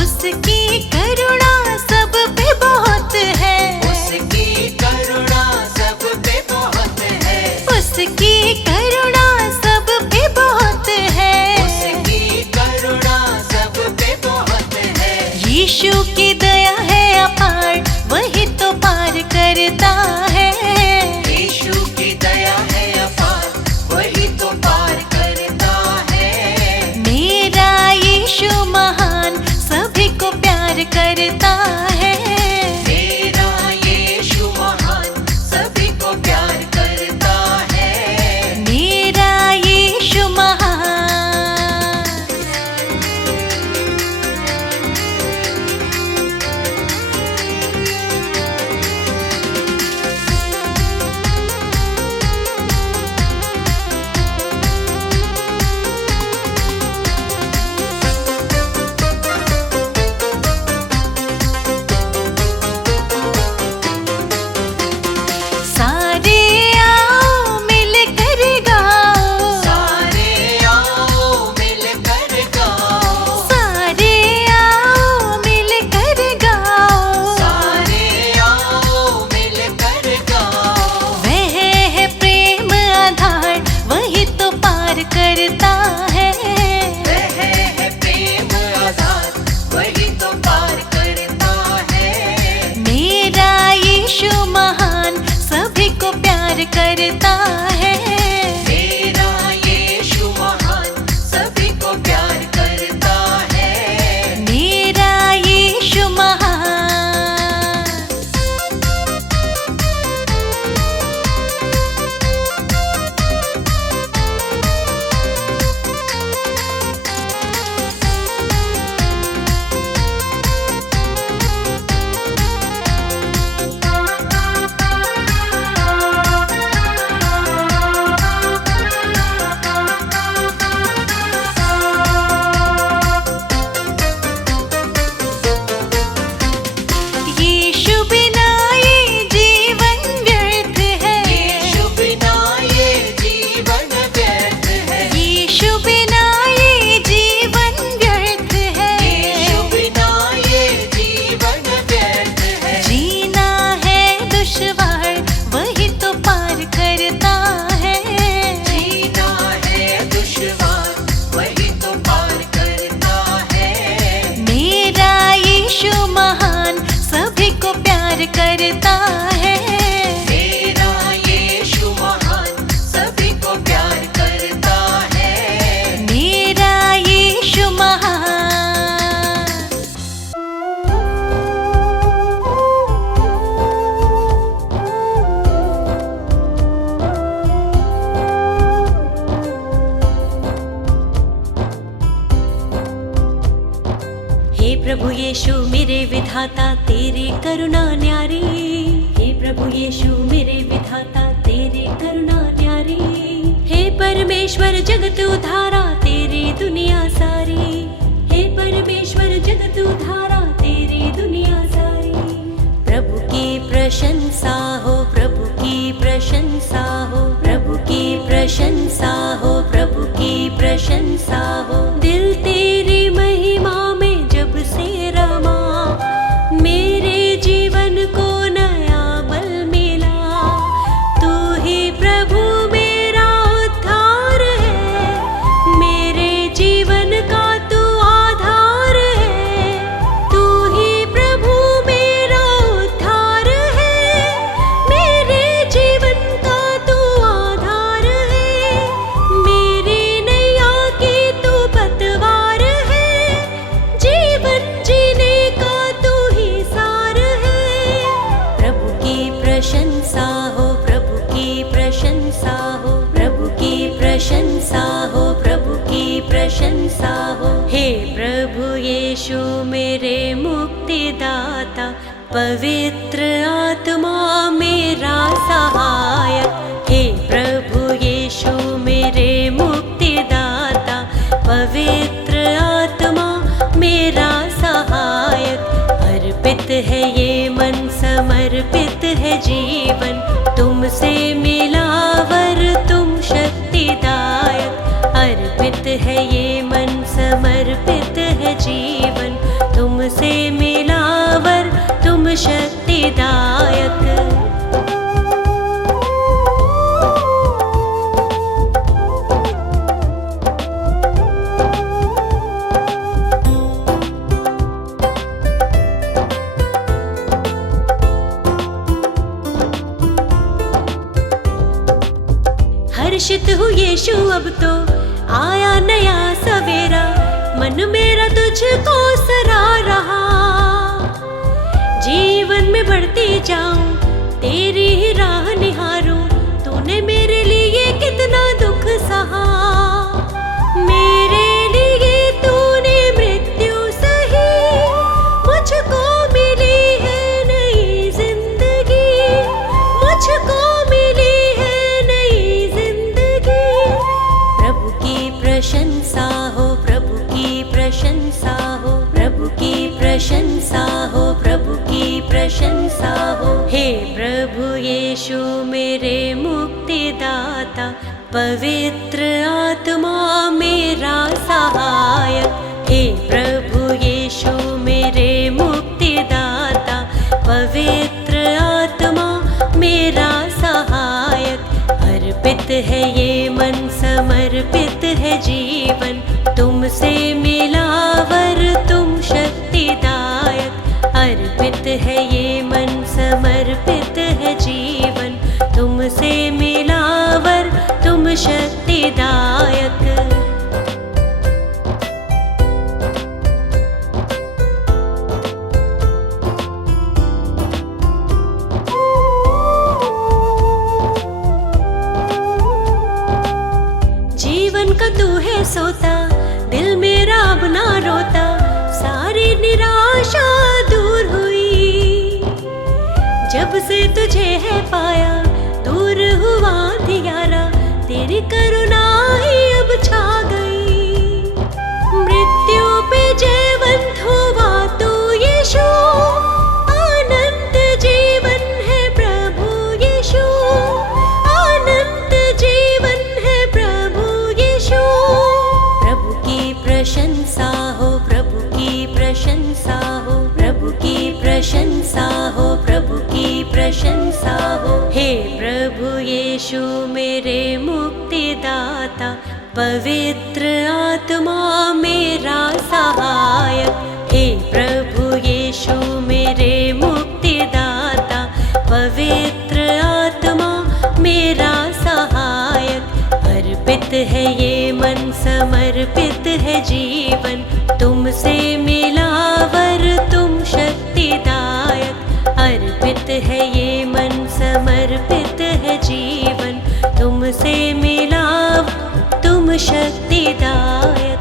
उसकी करुणा सब पे बहुत है। उसकी करुणा सब पे बहुत है। उसकी करुणा सब पे बहुत है। उसकी करुणा सब पे बहुत है। यीशु की दया है अपार, वही तो पार करता है। यीशु की दया है अपार, वही तो पार करता है। मेरा यीशु महान सभी को प्यार करता है। मेरा यीशु महान सभी को प्यार करता है। मेरा यीशु महान। सारे आओ मिलकर गाओ। सारे आओ मिलकर गाओ। सारे आओ मिलकर गाओ। सारे आओ मिलकर गाओ। वह है प्रेम आधार, वही तो पार करता है। वह है प्रेम आधार, वही तो पार करता है। मेरा यीशु महान सभी को प्यार करता है। मेरा यीशु महान सभी को प्यार करता है। मेरा यीशु महान। यीशु बिना ये जीवन व्यर्थ है। यीशु बिना ये जीवन व्यर्थ है। यीशु बिना ये जीवन व्यर्थ है। यीशु बिना ये जीवन व्यर्थ है। जीना है दुश्वार, वही तो पार करता है। जीना है दुश्वार, वही तो पार करता है। मेरा यीशु महान सभी को प्यार करता है। मेरा यीशु महान सभी को प्यार करता है। मेरा यीशु महान। हे प्रभु यीशु मेरे विधाता, तेरी करुणा न्यारी। हे प्रभु यीशु मेरे विधाता, तेरी करुणा न्यारी। हे परमेश्वर जगत उधारा, तेरी दुनिया सारी। हे परमेश्वर जगत उधारा, तेरी दुनिया सारी। प्रभु की प्रशंसा हो, प्रभु की प्रशंसा प्रशंसा हो, प्रभु की प्रशंसा हो, प्रभु की प्रशंसा हो। दिल तेरी महिमा में जब से रमा, मेरे जीवन को नया बल मिला। तू ही प्रभु मेरा उद्धार है, मेरे जीवन का तू आधार है। तू ही प्रभु मेरा उद्धार है, मेरे जीवन का तू आधार है। मेरी नैया की तू पतवार है, जीवन जीने का तू ही सार है। प्रभु की प्रशंसा हो, प्रभु की प्रशंसा हो, प्रभु की प्रशंसा हो, प्रभु की प्रशंसा हो। हे प्रभु यीशु मेरे मुक्तिदाता, पवित्र आत्मा मेरा सहायक। हे प्रभु यीशु मेरे मुक्तिदाता, पवित्र आत्मा मेरा सहायक। अर्पित है ये मन, समर्पित है जीवन, तुमसे मिला वर तुम शक्तिदायक। अर्पित है ये मन, समर्पित है जीवन, तुमसे मिला वर तुम शक्तिदायक। हर्षित हूँ यीशु, अब तो आया नया सवेरा, मन मेरा तुझको सरा रहा। जीवन में बढ़ती जाऊं, तेरी ही राह निहारूं, तूने मेरे लिए कितना दुख सहा। मेरे लिए तूने मृत्यु सही, मुझको मिली है नई जिंदगी, मुझको मिली है नई जिंदगी। प्रभु की प्रशंसा हो, प्रभु की प्रशंसा हो, प्रभु की प्रशंसा हो, प्रभु की प्रशंसा हो। हे प्रभु यीशु मेरे मुक्तिदाता, पवित्र आत्मा मेरा सहायक। हे प्रभु यीशु मेरे मुक्तिदाता, पवित्र आत्मा मेरा सहायक। अर्पित है ये मन, समर्पित है जीवन, तुमसे मिला वर तुम शक्तिदायक। अर्पित है ये मन, समर्पित है जीवन, तुमसे मिला वर तुम शक्तिदायक। जीवन का तू है सोता, दिल मेरा अब ना रोता, सारी निराशा दूर हुई। जब से तुझे है पाया, दूर हुआ अंधियारा, तेरी करुणा ही अब छा गई। मृत्यु पे जयवंत हुआ तू यीशु, अनंत जीवन है प्रभु यीशु, अनंत जीवन है प्रभु यीशु। प्रभु की प्रशंसा हो, प्रभु की प्रशंसा हो, प्रभु की प्रशंसा हो, प्रभु की प्रशंसा हो। हे प्रभु यीशु मेरे मुक्तिदाता, पवित्र आत्मा मेरा सहायक। हे प्रभु यीशु मेरे मुक्तिदाता, पवित्र आत्मा मेरा सहायक। अर्पित है ये मन, समर्पित है जीवन, तुमसे मिला वर तुम शक्तिदायक। अर्पित है ये मन, समर्पित है जीवन, तुमसे मिला तुम शक्तिदायक।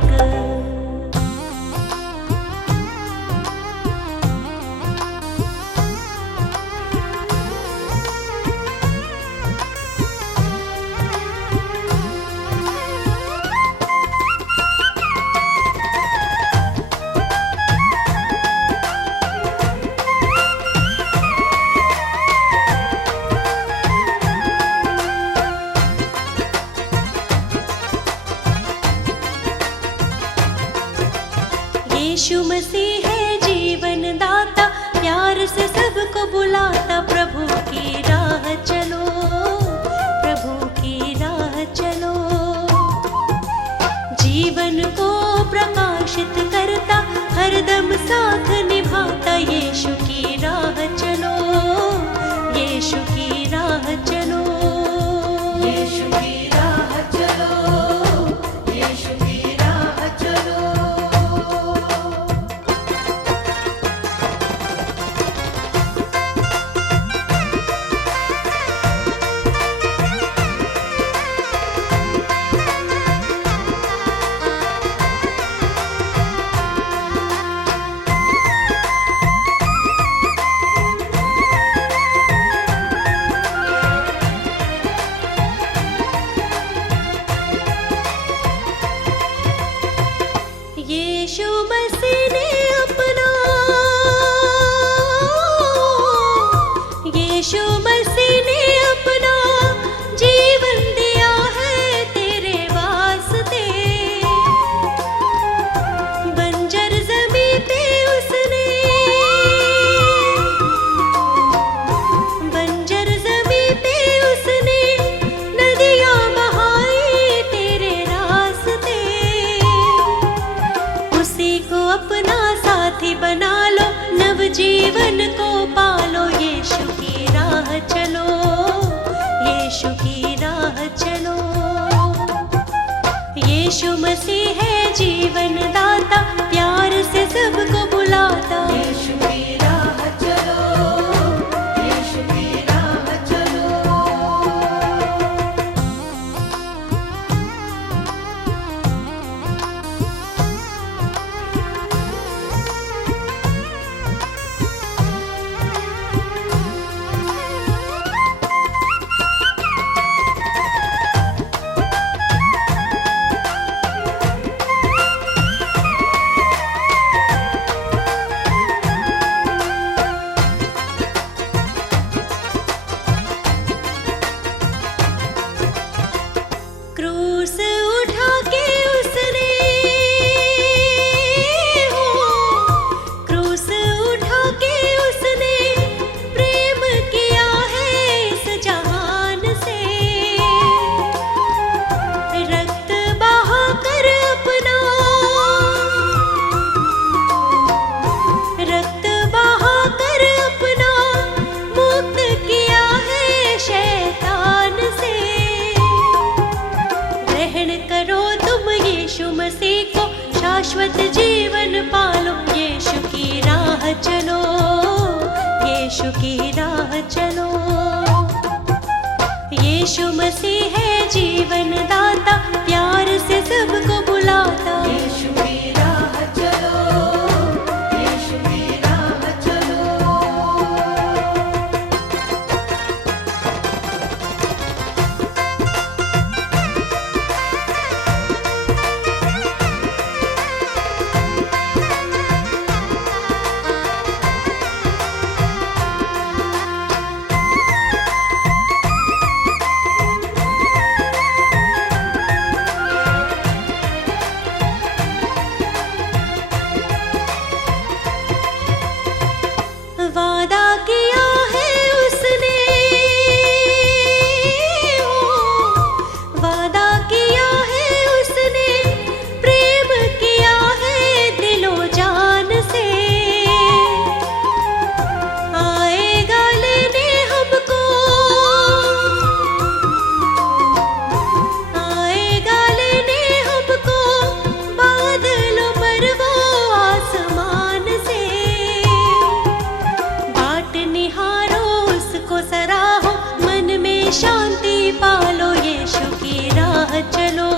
हरदम साथ निभाता, यीशु की राह चलो, यीशु की राह चलो, यीशु की राह चलो, यीशु की राह चलो। यीशु मसीह ने अपना, यीशु मसीह ने अपना जीवन दिया है तेरे वास्ते। बंजर ज़मीं पे उसने, बंजर ज़मीं पे उसने नदियाँ बहाई तेरे रास्ते। उसी को अपना साथी बना लो, नवजीवन को पालो, यीशु की राह चलो, यीशु की राह चलो। यीशु मसीह है जीवन दाता, प्यार से सबको बुलाता, यीशु की राह चलो, यीशु की राह चलो। क्रूस उठा के उसने, हो क्रूस उठा के उसने प्रेम किया है इस जहान से। रक्त बहा कर अपना, रक्त बहा कर अपना मुक्त किया है शैतान से। ग्रहण करो तुम यीशु मसीह को, शाश्वत जीवन पालो, यीशु की राह चलो, यीशु की राह चलो। यीशु मसीह है जीवन दाता, प्यार से सबको बुलाता, यीशु की राह चलो, यीशु की राह चलो। वादा किया है उसने, हो वादा किया है उसने, प्रेम किया है दिलो जान से। आएगा लेने हमको, आएगा लेने हमको, बादलों पर वो आसमान से। बाट निहारो उसको सराहो, मन में शांति पालो, यीशु की राह चलो,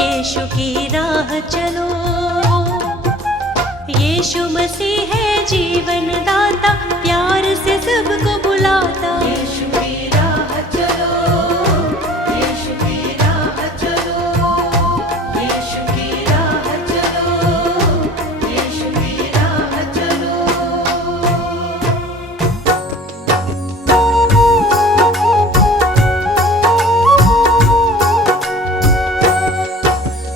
यीशु की राह चलो। यीशु मसीह है जीवन दाता, प्यार से सबको बुलाता, यीशु की राह चलो, यीशु की राह चलो, यीशु की राह चलो, यीशु की राह चलो।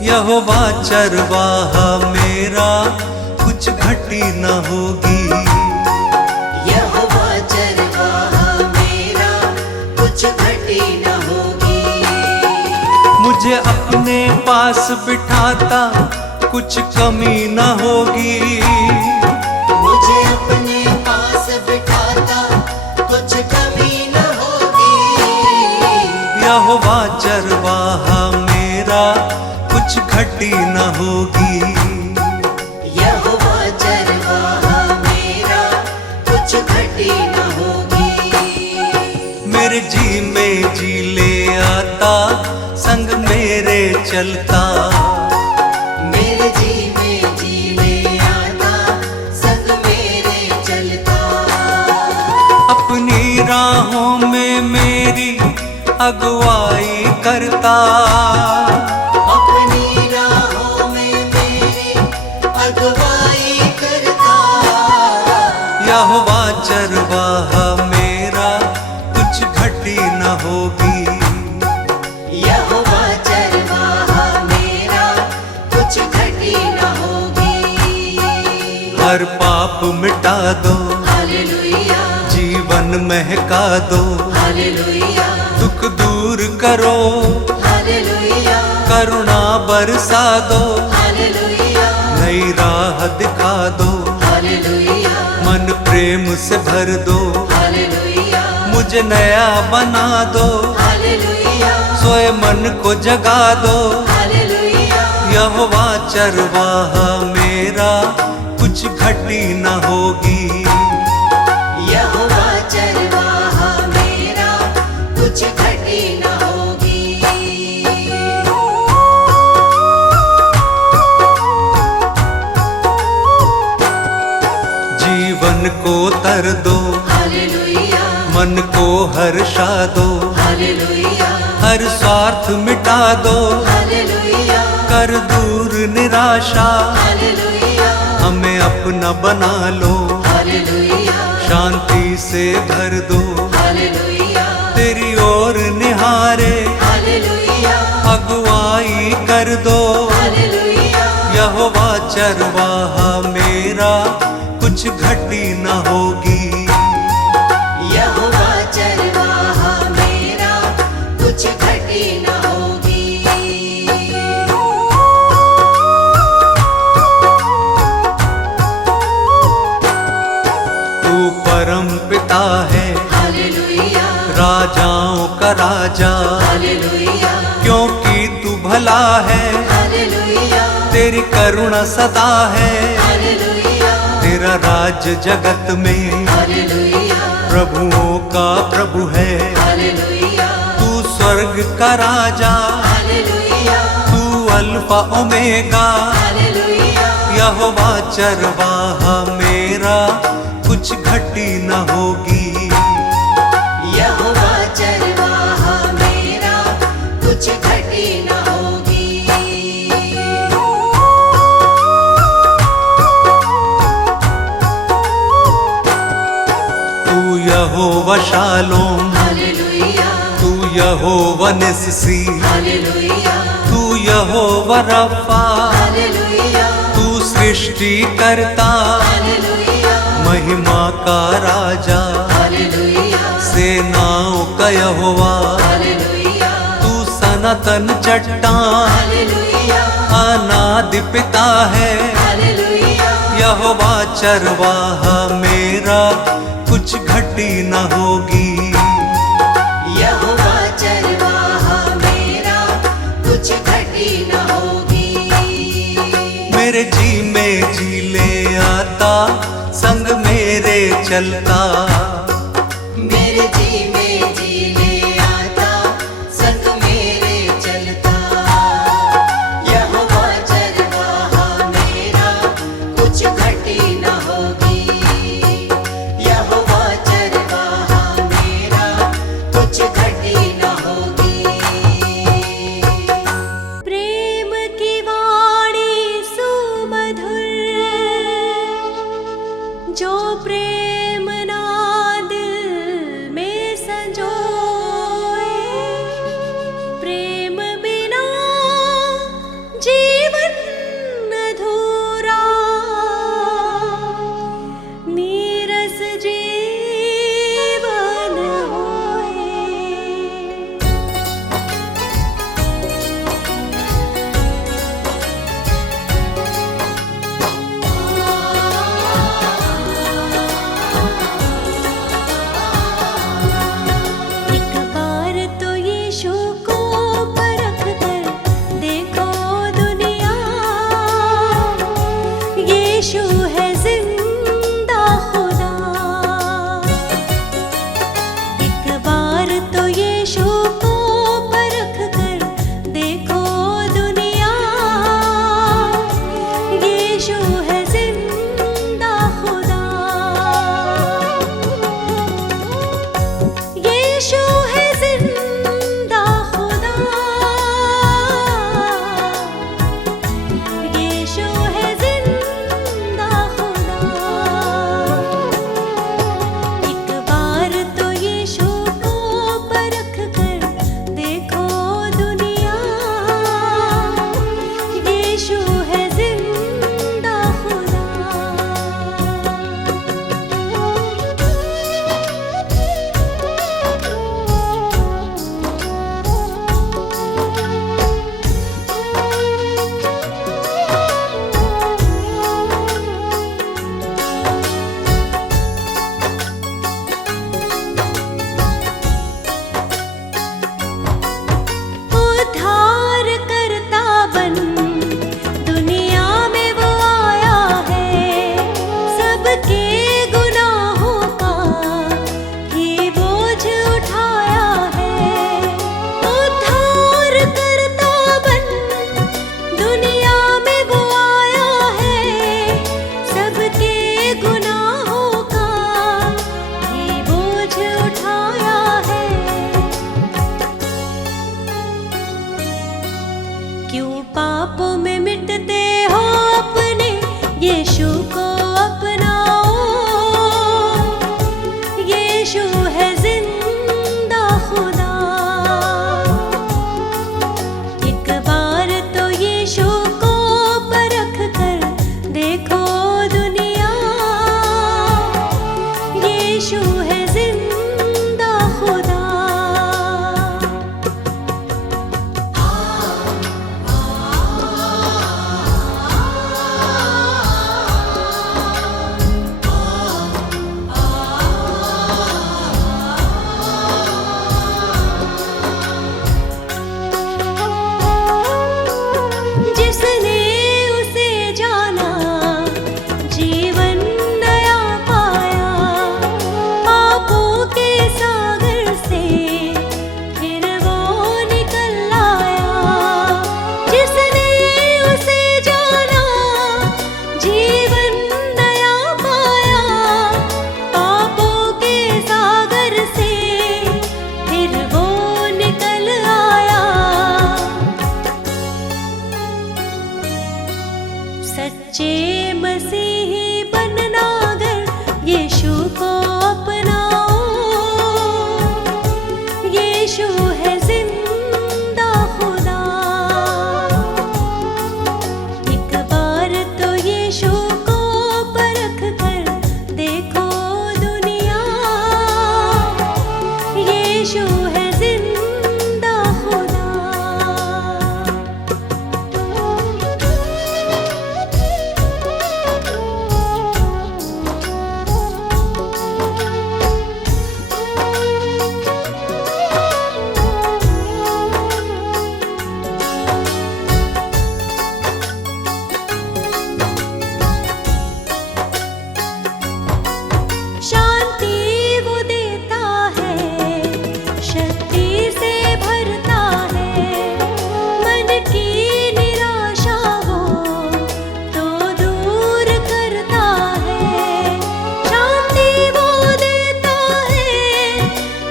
यहोवा चरवाहा मेरा, कुछ घटी न होगी। यहोवा चरवाहा मेरा, कुछ घटी न होगी। मुझे अपने पास बिठाता, कुछ कमी न होगी। मुझे अपने पास बिठाता, कुछ कमी न होगी। यहोवा चरवाहा मेरा, कुछ घटी न होगी। यहोवा चरवाहा मेरा, कुछ घटी न होगी। मेरे जी में जी ले आता, संग मेरे चलता। मेरे जी में जी ले आता, संग मेरे चलता। अपनी राहों में मेरी अगुवाई करता। अपनी राहों में मेरी अगुवाई करता। यहोवा चरवाहा मेरा, कुछ घटी न होगी। यहोवा चरवाहा मेरा, कुछ घटी न होगी। हर पाप मिटा दो, हालेलुया, जीवन महका दो। हालेलुया, दुख दूर करो, हालेलुया, करुणा बरसा दो। हालेलुया, नई राह दिखा दो, हालेलुया, मन प्रेम से भर दो। हालेलुया, मुझे नया बना दो, हालेलुया, सोए मन को जगा दो। हालेलुया, यहोवा चरवाहा मेरा, कुछ घटी न होगी। यहोवा चरवाहा मेरा, कुछ घटी न होगी। जीवन को तर दो, हालेलुया, मन को हर्षा दो। हालेलुया, हर स्वार्थ मिटा दो, हालेलुया, कर दूर निराशा। हालेलुया, हमें अपना बना लो, हालेलुया, शांति से भर दो। हालेलुया, तेरी ओर निहारे, हालेलुया, अगुवाई कर दो। हालेलुया, यहोवा चरवाहा मेरा, कुछ घटी न होगी। यहोवा चरवाहा मेरा, कुछ घटी न होगी। तू परम पिता है, हालेलुया, राजाओं का राजा। हालेलुया, क्योंकि तू भला है, हालेलुया, तेरी करुणा सदा है। हालेलुया, तेरा राज जगत में, हालेलुया, प्रभुओं का प्रभु है। हालेलुया, तू स्वर्ग का राजा, हालेलुया, तू अल्फा ओमेगा। हालेलुया, यहोवा चरवाहा मेरा, कुछ घटी न होगी। यहोवा चरवाहा मेरा, कुछ घटी न होगी। तू यहोवा शालोम, हालेलुया, तू यहोवा निस्सी। हालेलुया, तू यहोवा रफ़ा, हालेलुया, तू सृष्टि करता। हालेलुया, महिमा का राजा, हालेलुया, सेनाओं का यहोवा। हालेलुया, तू सनातन चट्टान, हालेलुया, अनादि पिता है। हालेलुया, यहोवा चरवाहा मेरा, कुछ घटी न होगी। यहोवा चरवाहा मेरा, कुछ घटी न होगी। मेरे जी में जी ले आता, संग मेरे चलता। मेरे जी में जी ले आता, संग मेरे चलता। यहोवा चरवाहा मेरा, कुछ घटी न होगी। यहोवा चरवाहा मेरा, कुछ घटी न होगी। प्रेम की वाणी सुमधुर, जो प्रेम ना पापों में मिटते हो अपने यीशु को अपनाओ। यीशु है जिंदा खुदा। एक बार तो यीशु को परख कर देखो दुनिया। यीशु है जिंदा खुदा। जिसने उसे जाना जीवन नया पाया। पापों के सागर से फिर वो निकल आया। जिसने उसे जाना जीवन नया पाया। पापों के सागर से फिर वो निकल आया। सच्चे मसीही बनना अगर यीशु को अपनाओ। यीशु है जिंदा खुदा। एक बार तो यीशु को परख कर देखो दुनिया। यीशु है जिंदा खुदा। शांति वो देता है, शक्ति से भरता है। मन की निराशा हो तो दूर करता है। शांति वो देता है,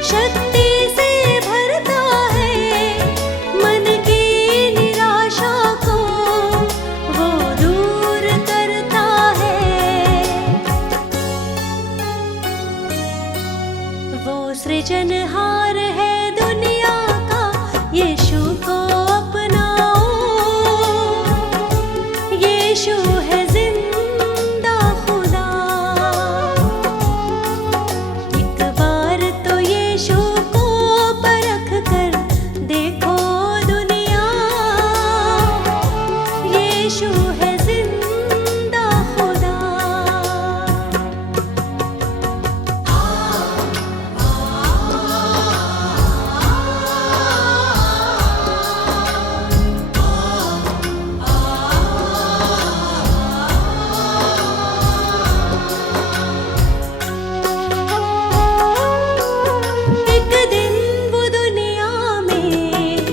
शक्ति से भरता है। मन की निराशा को वो दूर करता है। वो सृजनहार है दुनिया का। यीशु को अपनाओ। यीशु है जिंदा खुदा। एक बार तो यीशु को परख कर देखो दुनिया। यीशु है जिंदा खुदा। एक दिन वो दुनिया में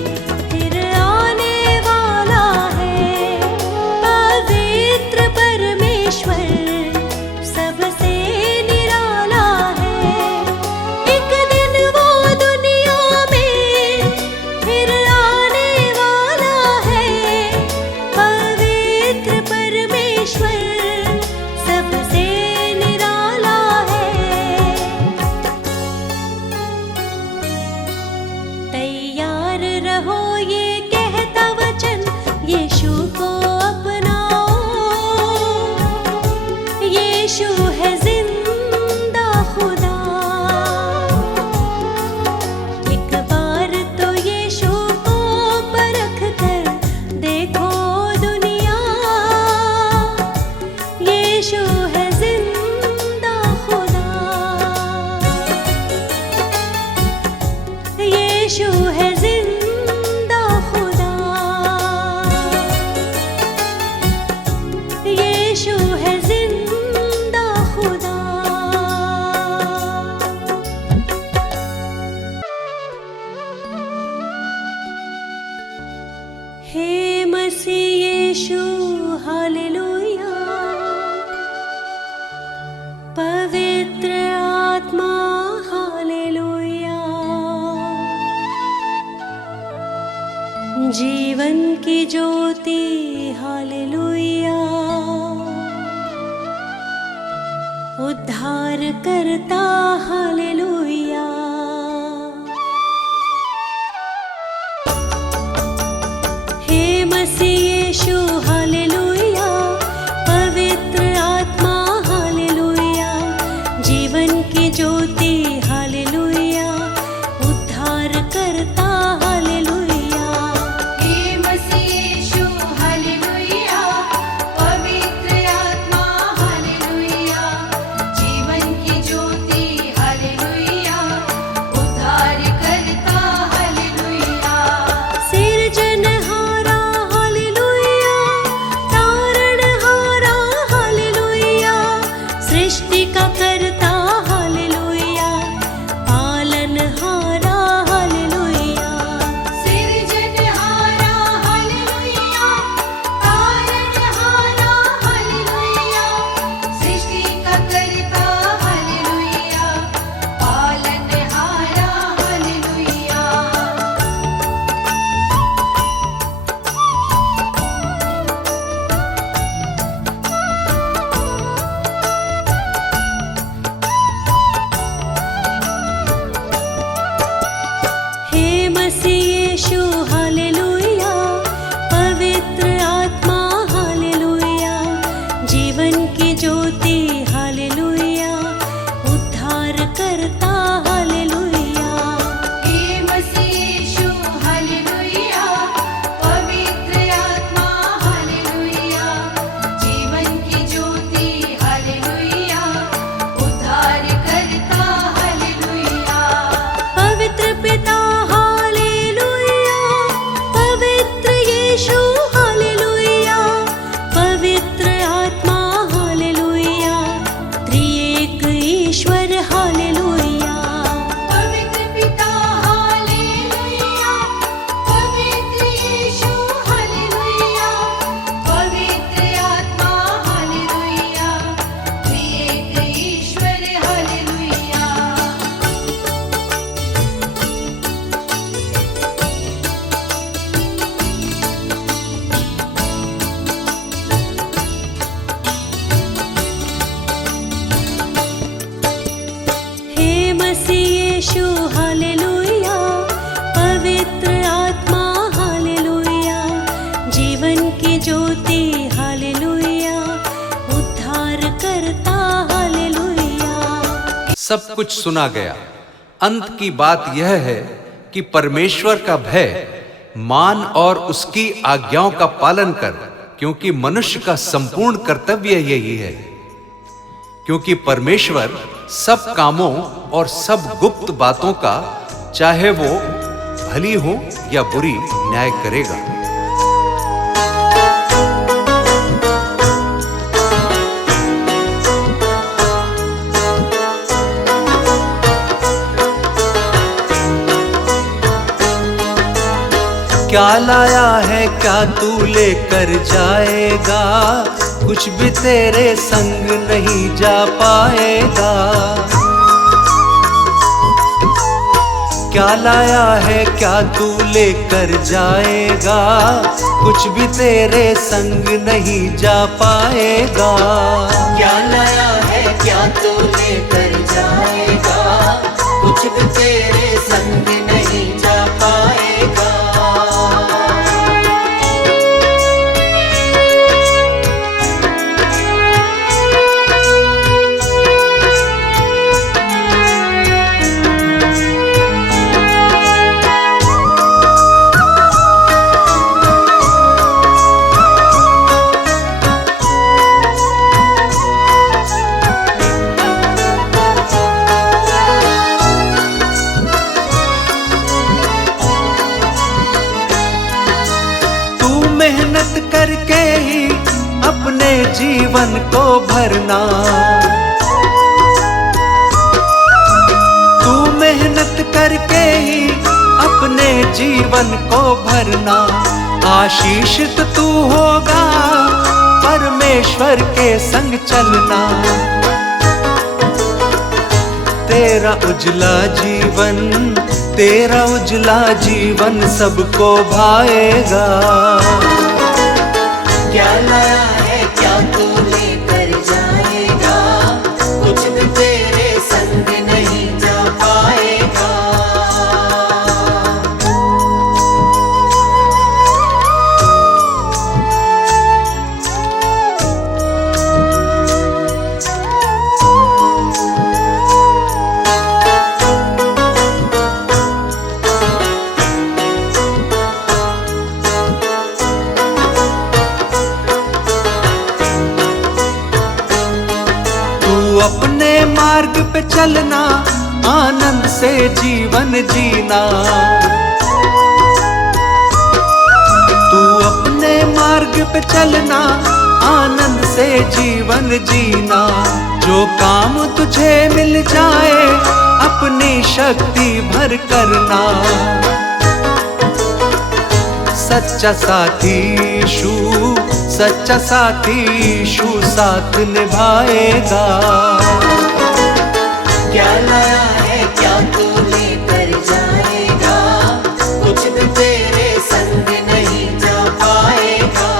फिर आने वाला है। पवित्र परमेश्वर सबसे निराला है। एक दिन वो दुनिया में फिर आने वाला है। पवित्र परमेश्वर सबसे निराला है। तैयार रहो ये कहता वचन। यीशु को अपनाओ। यीशु है जिंदा खुदा। एक बार तो यीशु को परख कर देखो दुनिया। यीशु है जिंदा खुदा। यीशु है जिंदा खुदा। यीशु है जिंदा खुदा। हे मसीह यीशु हालेलुया। पवित्र आत्मा हालेलुया। जीवन की ज्योति हालेलुया, उद्धार करता हालेलुया। हे मसीह यीशु हालेलुया, पवित्र आत्मा हालेलुया, जीवन की ज्योति हालेलुया, उद्धार करता हालेलुया। हे मसीह यीशु हालेलुया, पवित्र आत्मा हालेलुया, जीवन की ज्योति हालेलुया, उद्धार करता हालेलुया। सिरजनहारा हालेलुया, तारणहारा हालेलुया, सृष्टि का करता हालेलुया, पालनहारा हालेलुया। सिरजनहारा हालेलुया, तारणहारा हालेलुया, सृष्टि का करता हालेलुया, पालनहारा हालेलुया। हे मसीह यीशु हालेलुया, पवित्र आत्मा हालेलुया, जीवन की ज्योति हालेलुया, उद्धार करता हालेलुया। हे मसीह यीशु हालेलुया, पवित्र आत्मा हालेलुया, जीवन की ज्योति हालेलुया, उद्धार करता हालेलुया। पवित्र पिता हालेलुया, पवित्र यीशु हालेलुया, पवित्र आत्मा हालेलुया, त्रिएक ईश्वर हालेलुया। पवित्र पिता हालेलुया, पवित्र यीशु हालेलुया, पवित्र आत्मा हालेलुया, त्रिएक ईश्वर हालेलुया। हे मसीह यीशु हालेलुया, पवित्र आत्मा हालेलुया, जीवन की ज्योति हालेलुया, उद्धार करता हालेलुया। सब कुछ सुना गया। अंत की बात यह है कि परमेश्वर का भय मान और उसकी आज्ञाओं का पालन कर, क्योंकि मनुष्य का संपूर्ण कर्तव्य यही है। क्योंकि परमेश्वर सब कामों और सब गुप्त बातों का, चाहे वो भली हो या बुरी, न्याय करेगा। क्या लाया है, क्या तू लेकर जाएगा, कुछ भी तेरे संग नहीं जा पाएगा। क्या लाया है, क्या तू लेकर जाएगा, कुछ भी तेरे संग नहीं जा पाएगा। क्या लाया है, क्या तू लेकर जाएगा, कुछ भी तेरे संग नहीं जा पाएगा। मेहनत करके ही अपने जीवन को भरना, तू मेहनत करके ही अपने जीवन को भरना। आशीषित तू होगा परमेश्वर के संग चलना। तेरा उजला जीवन सबको भाएगा। क्या लाया है क्या तू लेकर जाएगा, कुछ भी तेरे संग नहीं जा पाएगा। अपने मार्ग पे चलना, आनंद से जीवन जीना। तू अपने मार्ग पे चलना, आनंद से जीवन जीना। जो काम तुझे मिल जाए अपनी शक्ति भर करना। सच्चा साथी यीशु साथ निभाएगा। क्या लाया है क्या तू लेकर जाएगा, कुछ भी तेरे संग नहीं जा पाएगा।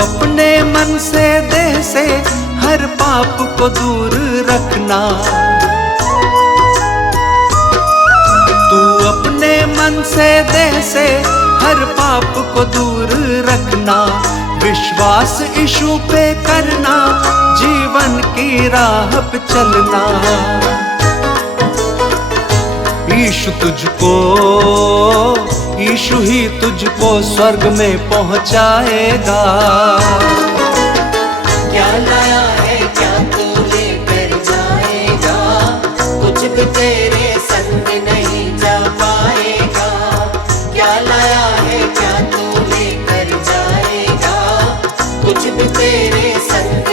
अपने मन से देह से हर पाप को दूर रखना। तू अपने मन से देह से हर पाप को दूर रखना। विश्वास यीशु पे करना, जीवन की राह पे चलना। यीशु ही तुझको स्वर्ग में पहुंचाएगा। क्या लाया है क्या तू लेकर जाएगा, कुछ भी तेरे संग नहीं जा पाएगा। क्या लाया है क्या तू लेकर जाएगा, कुछ भी तेरे संग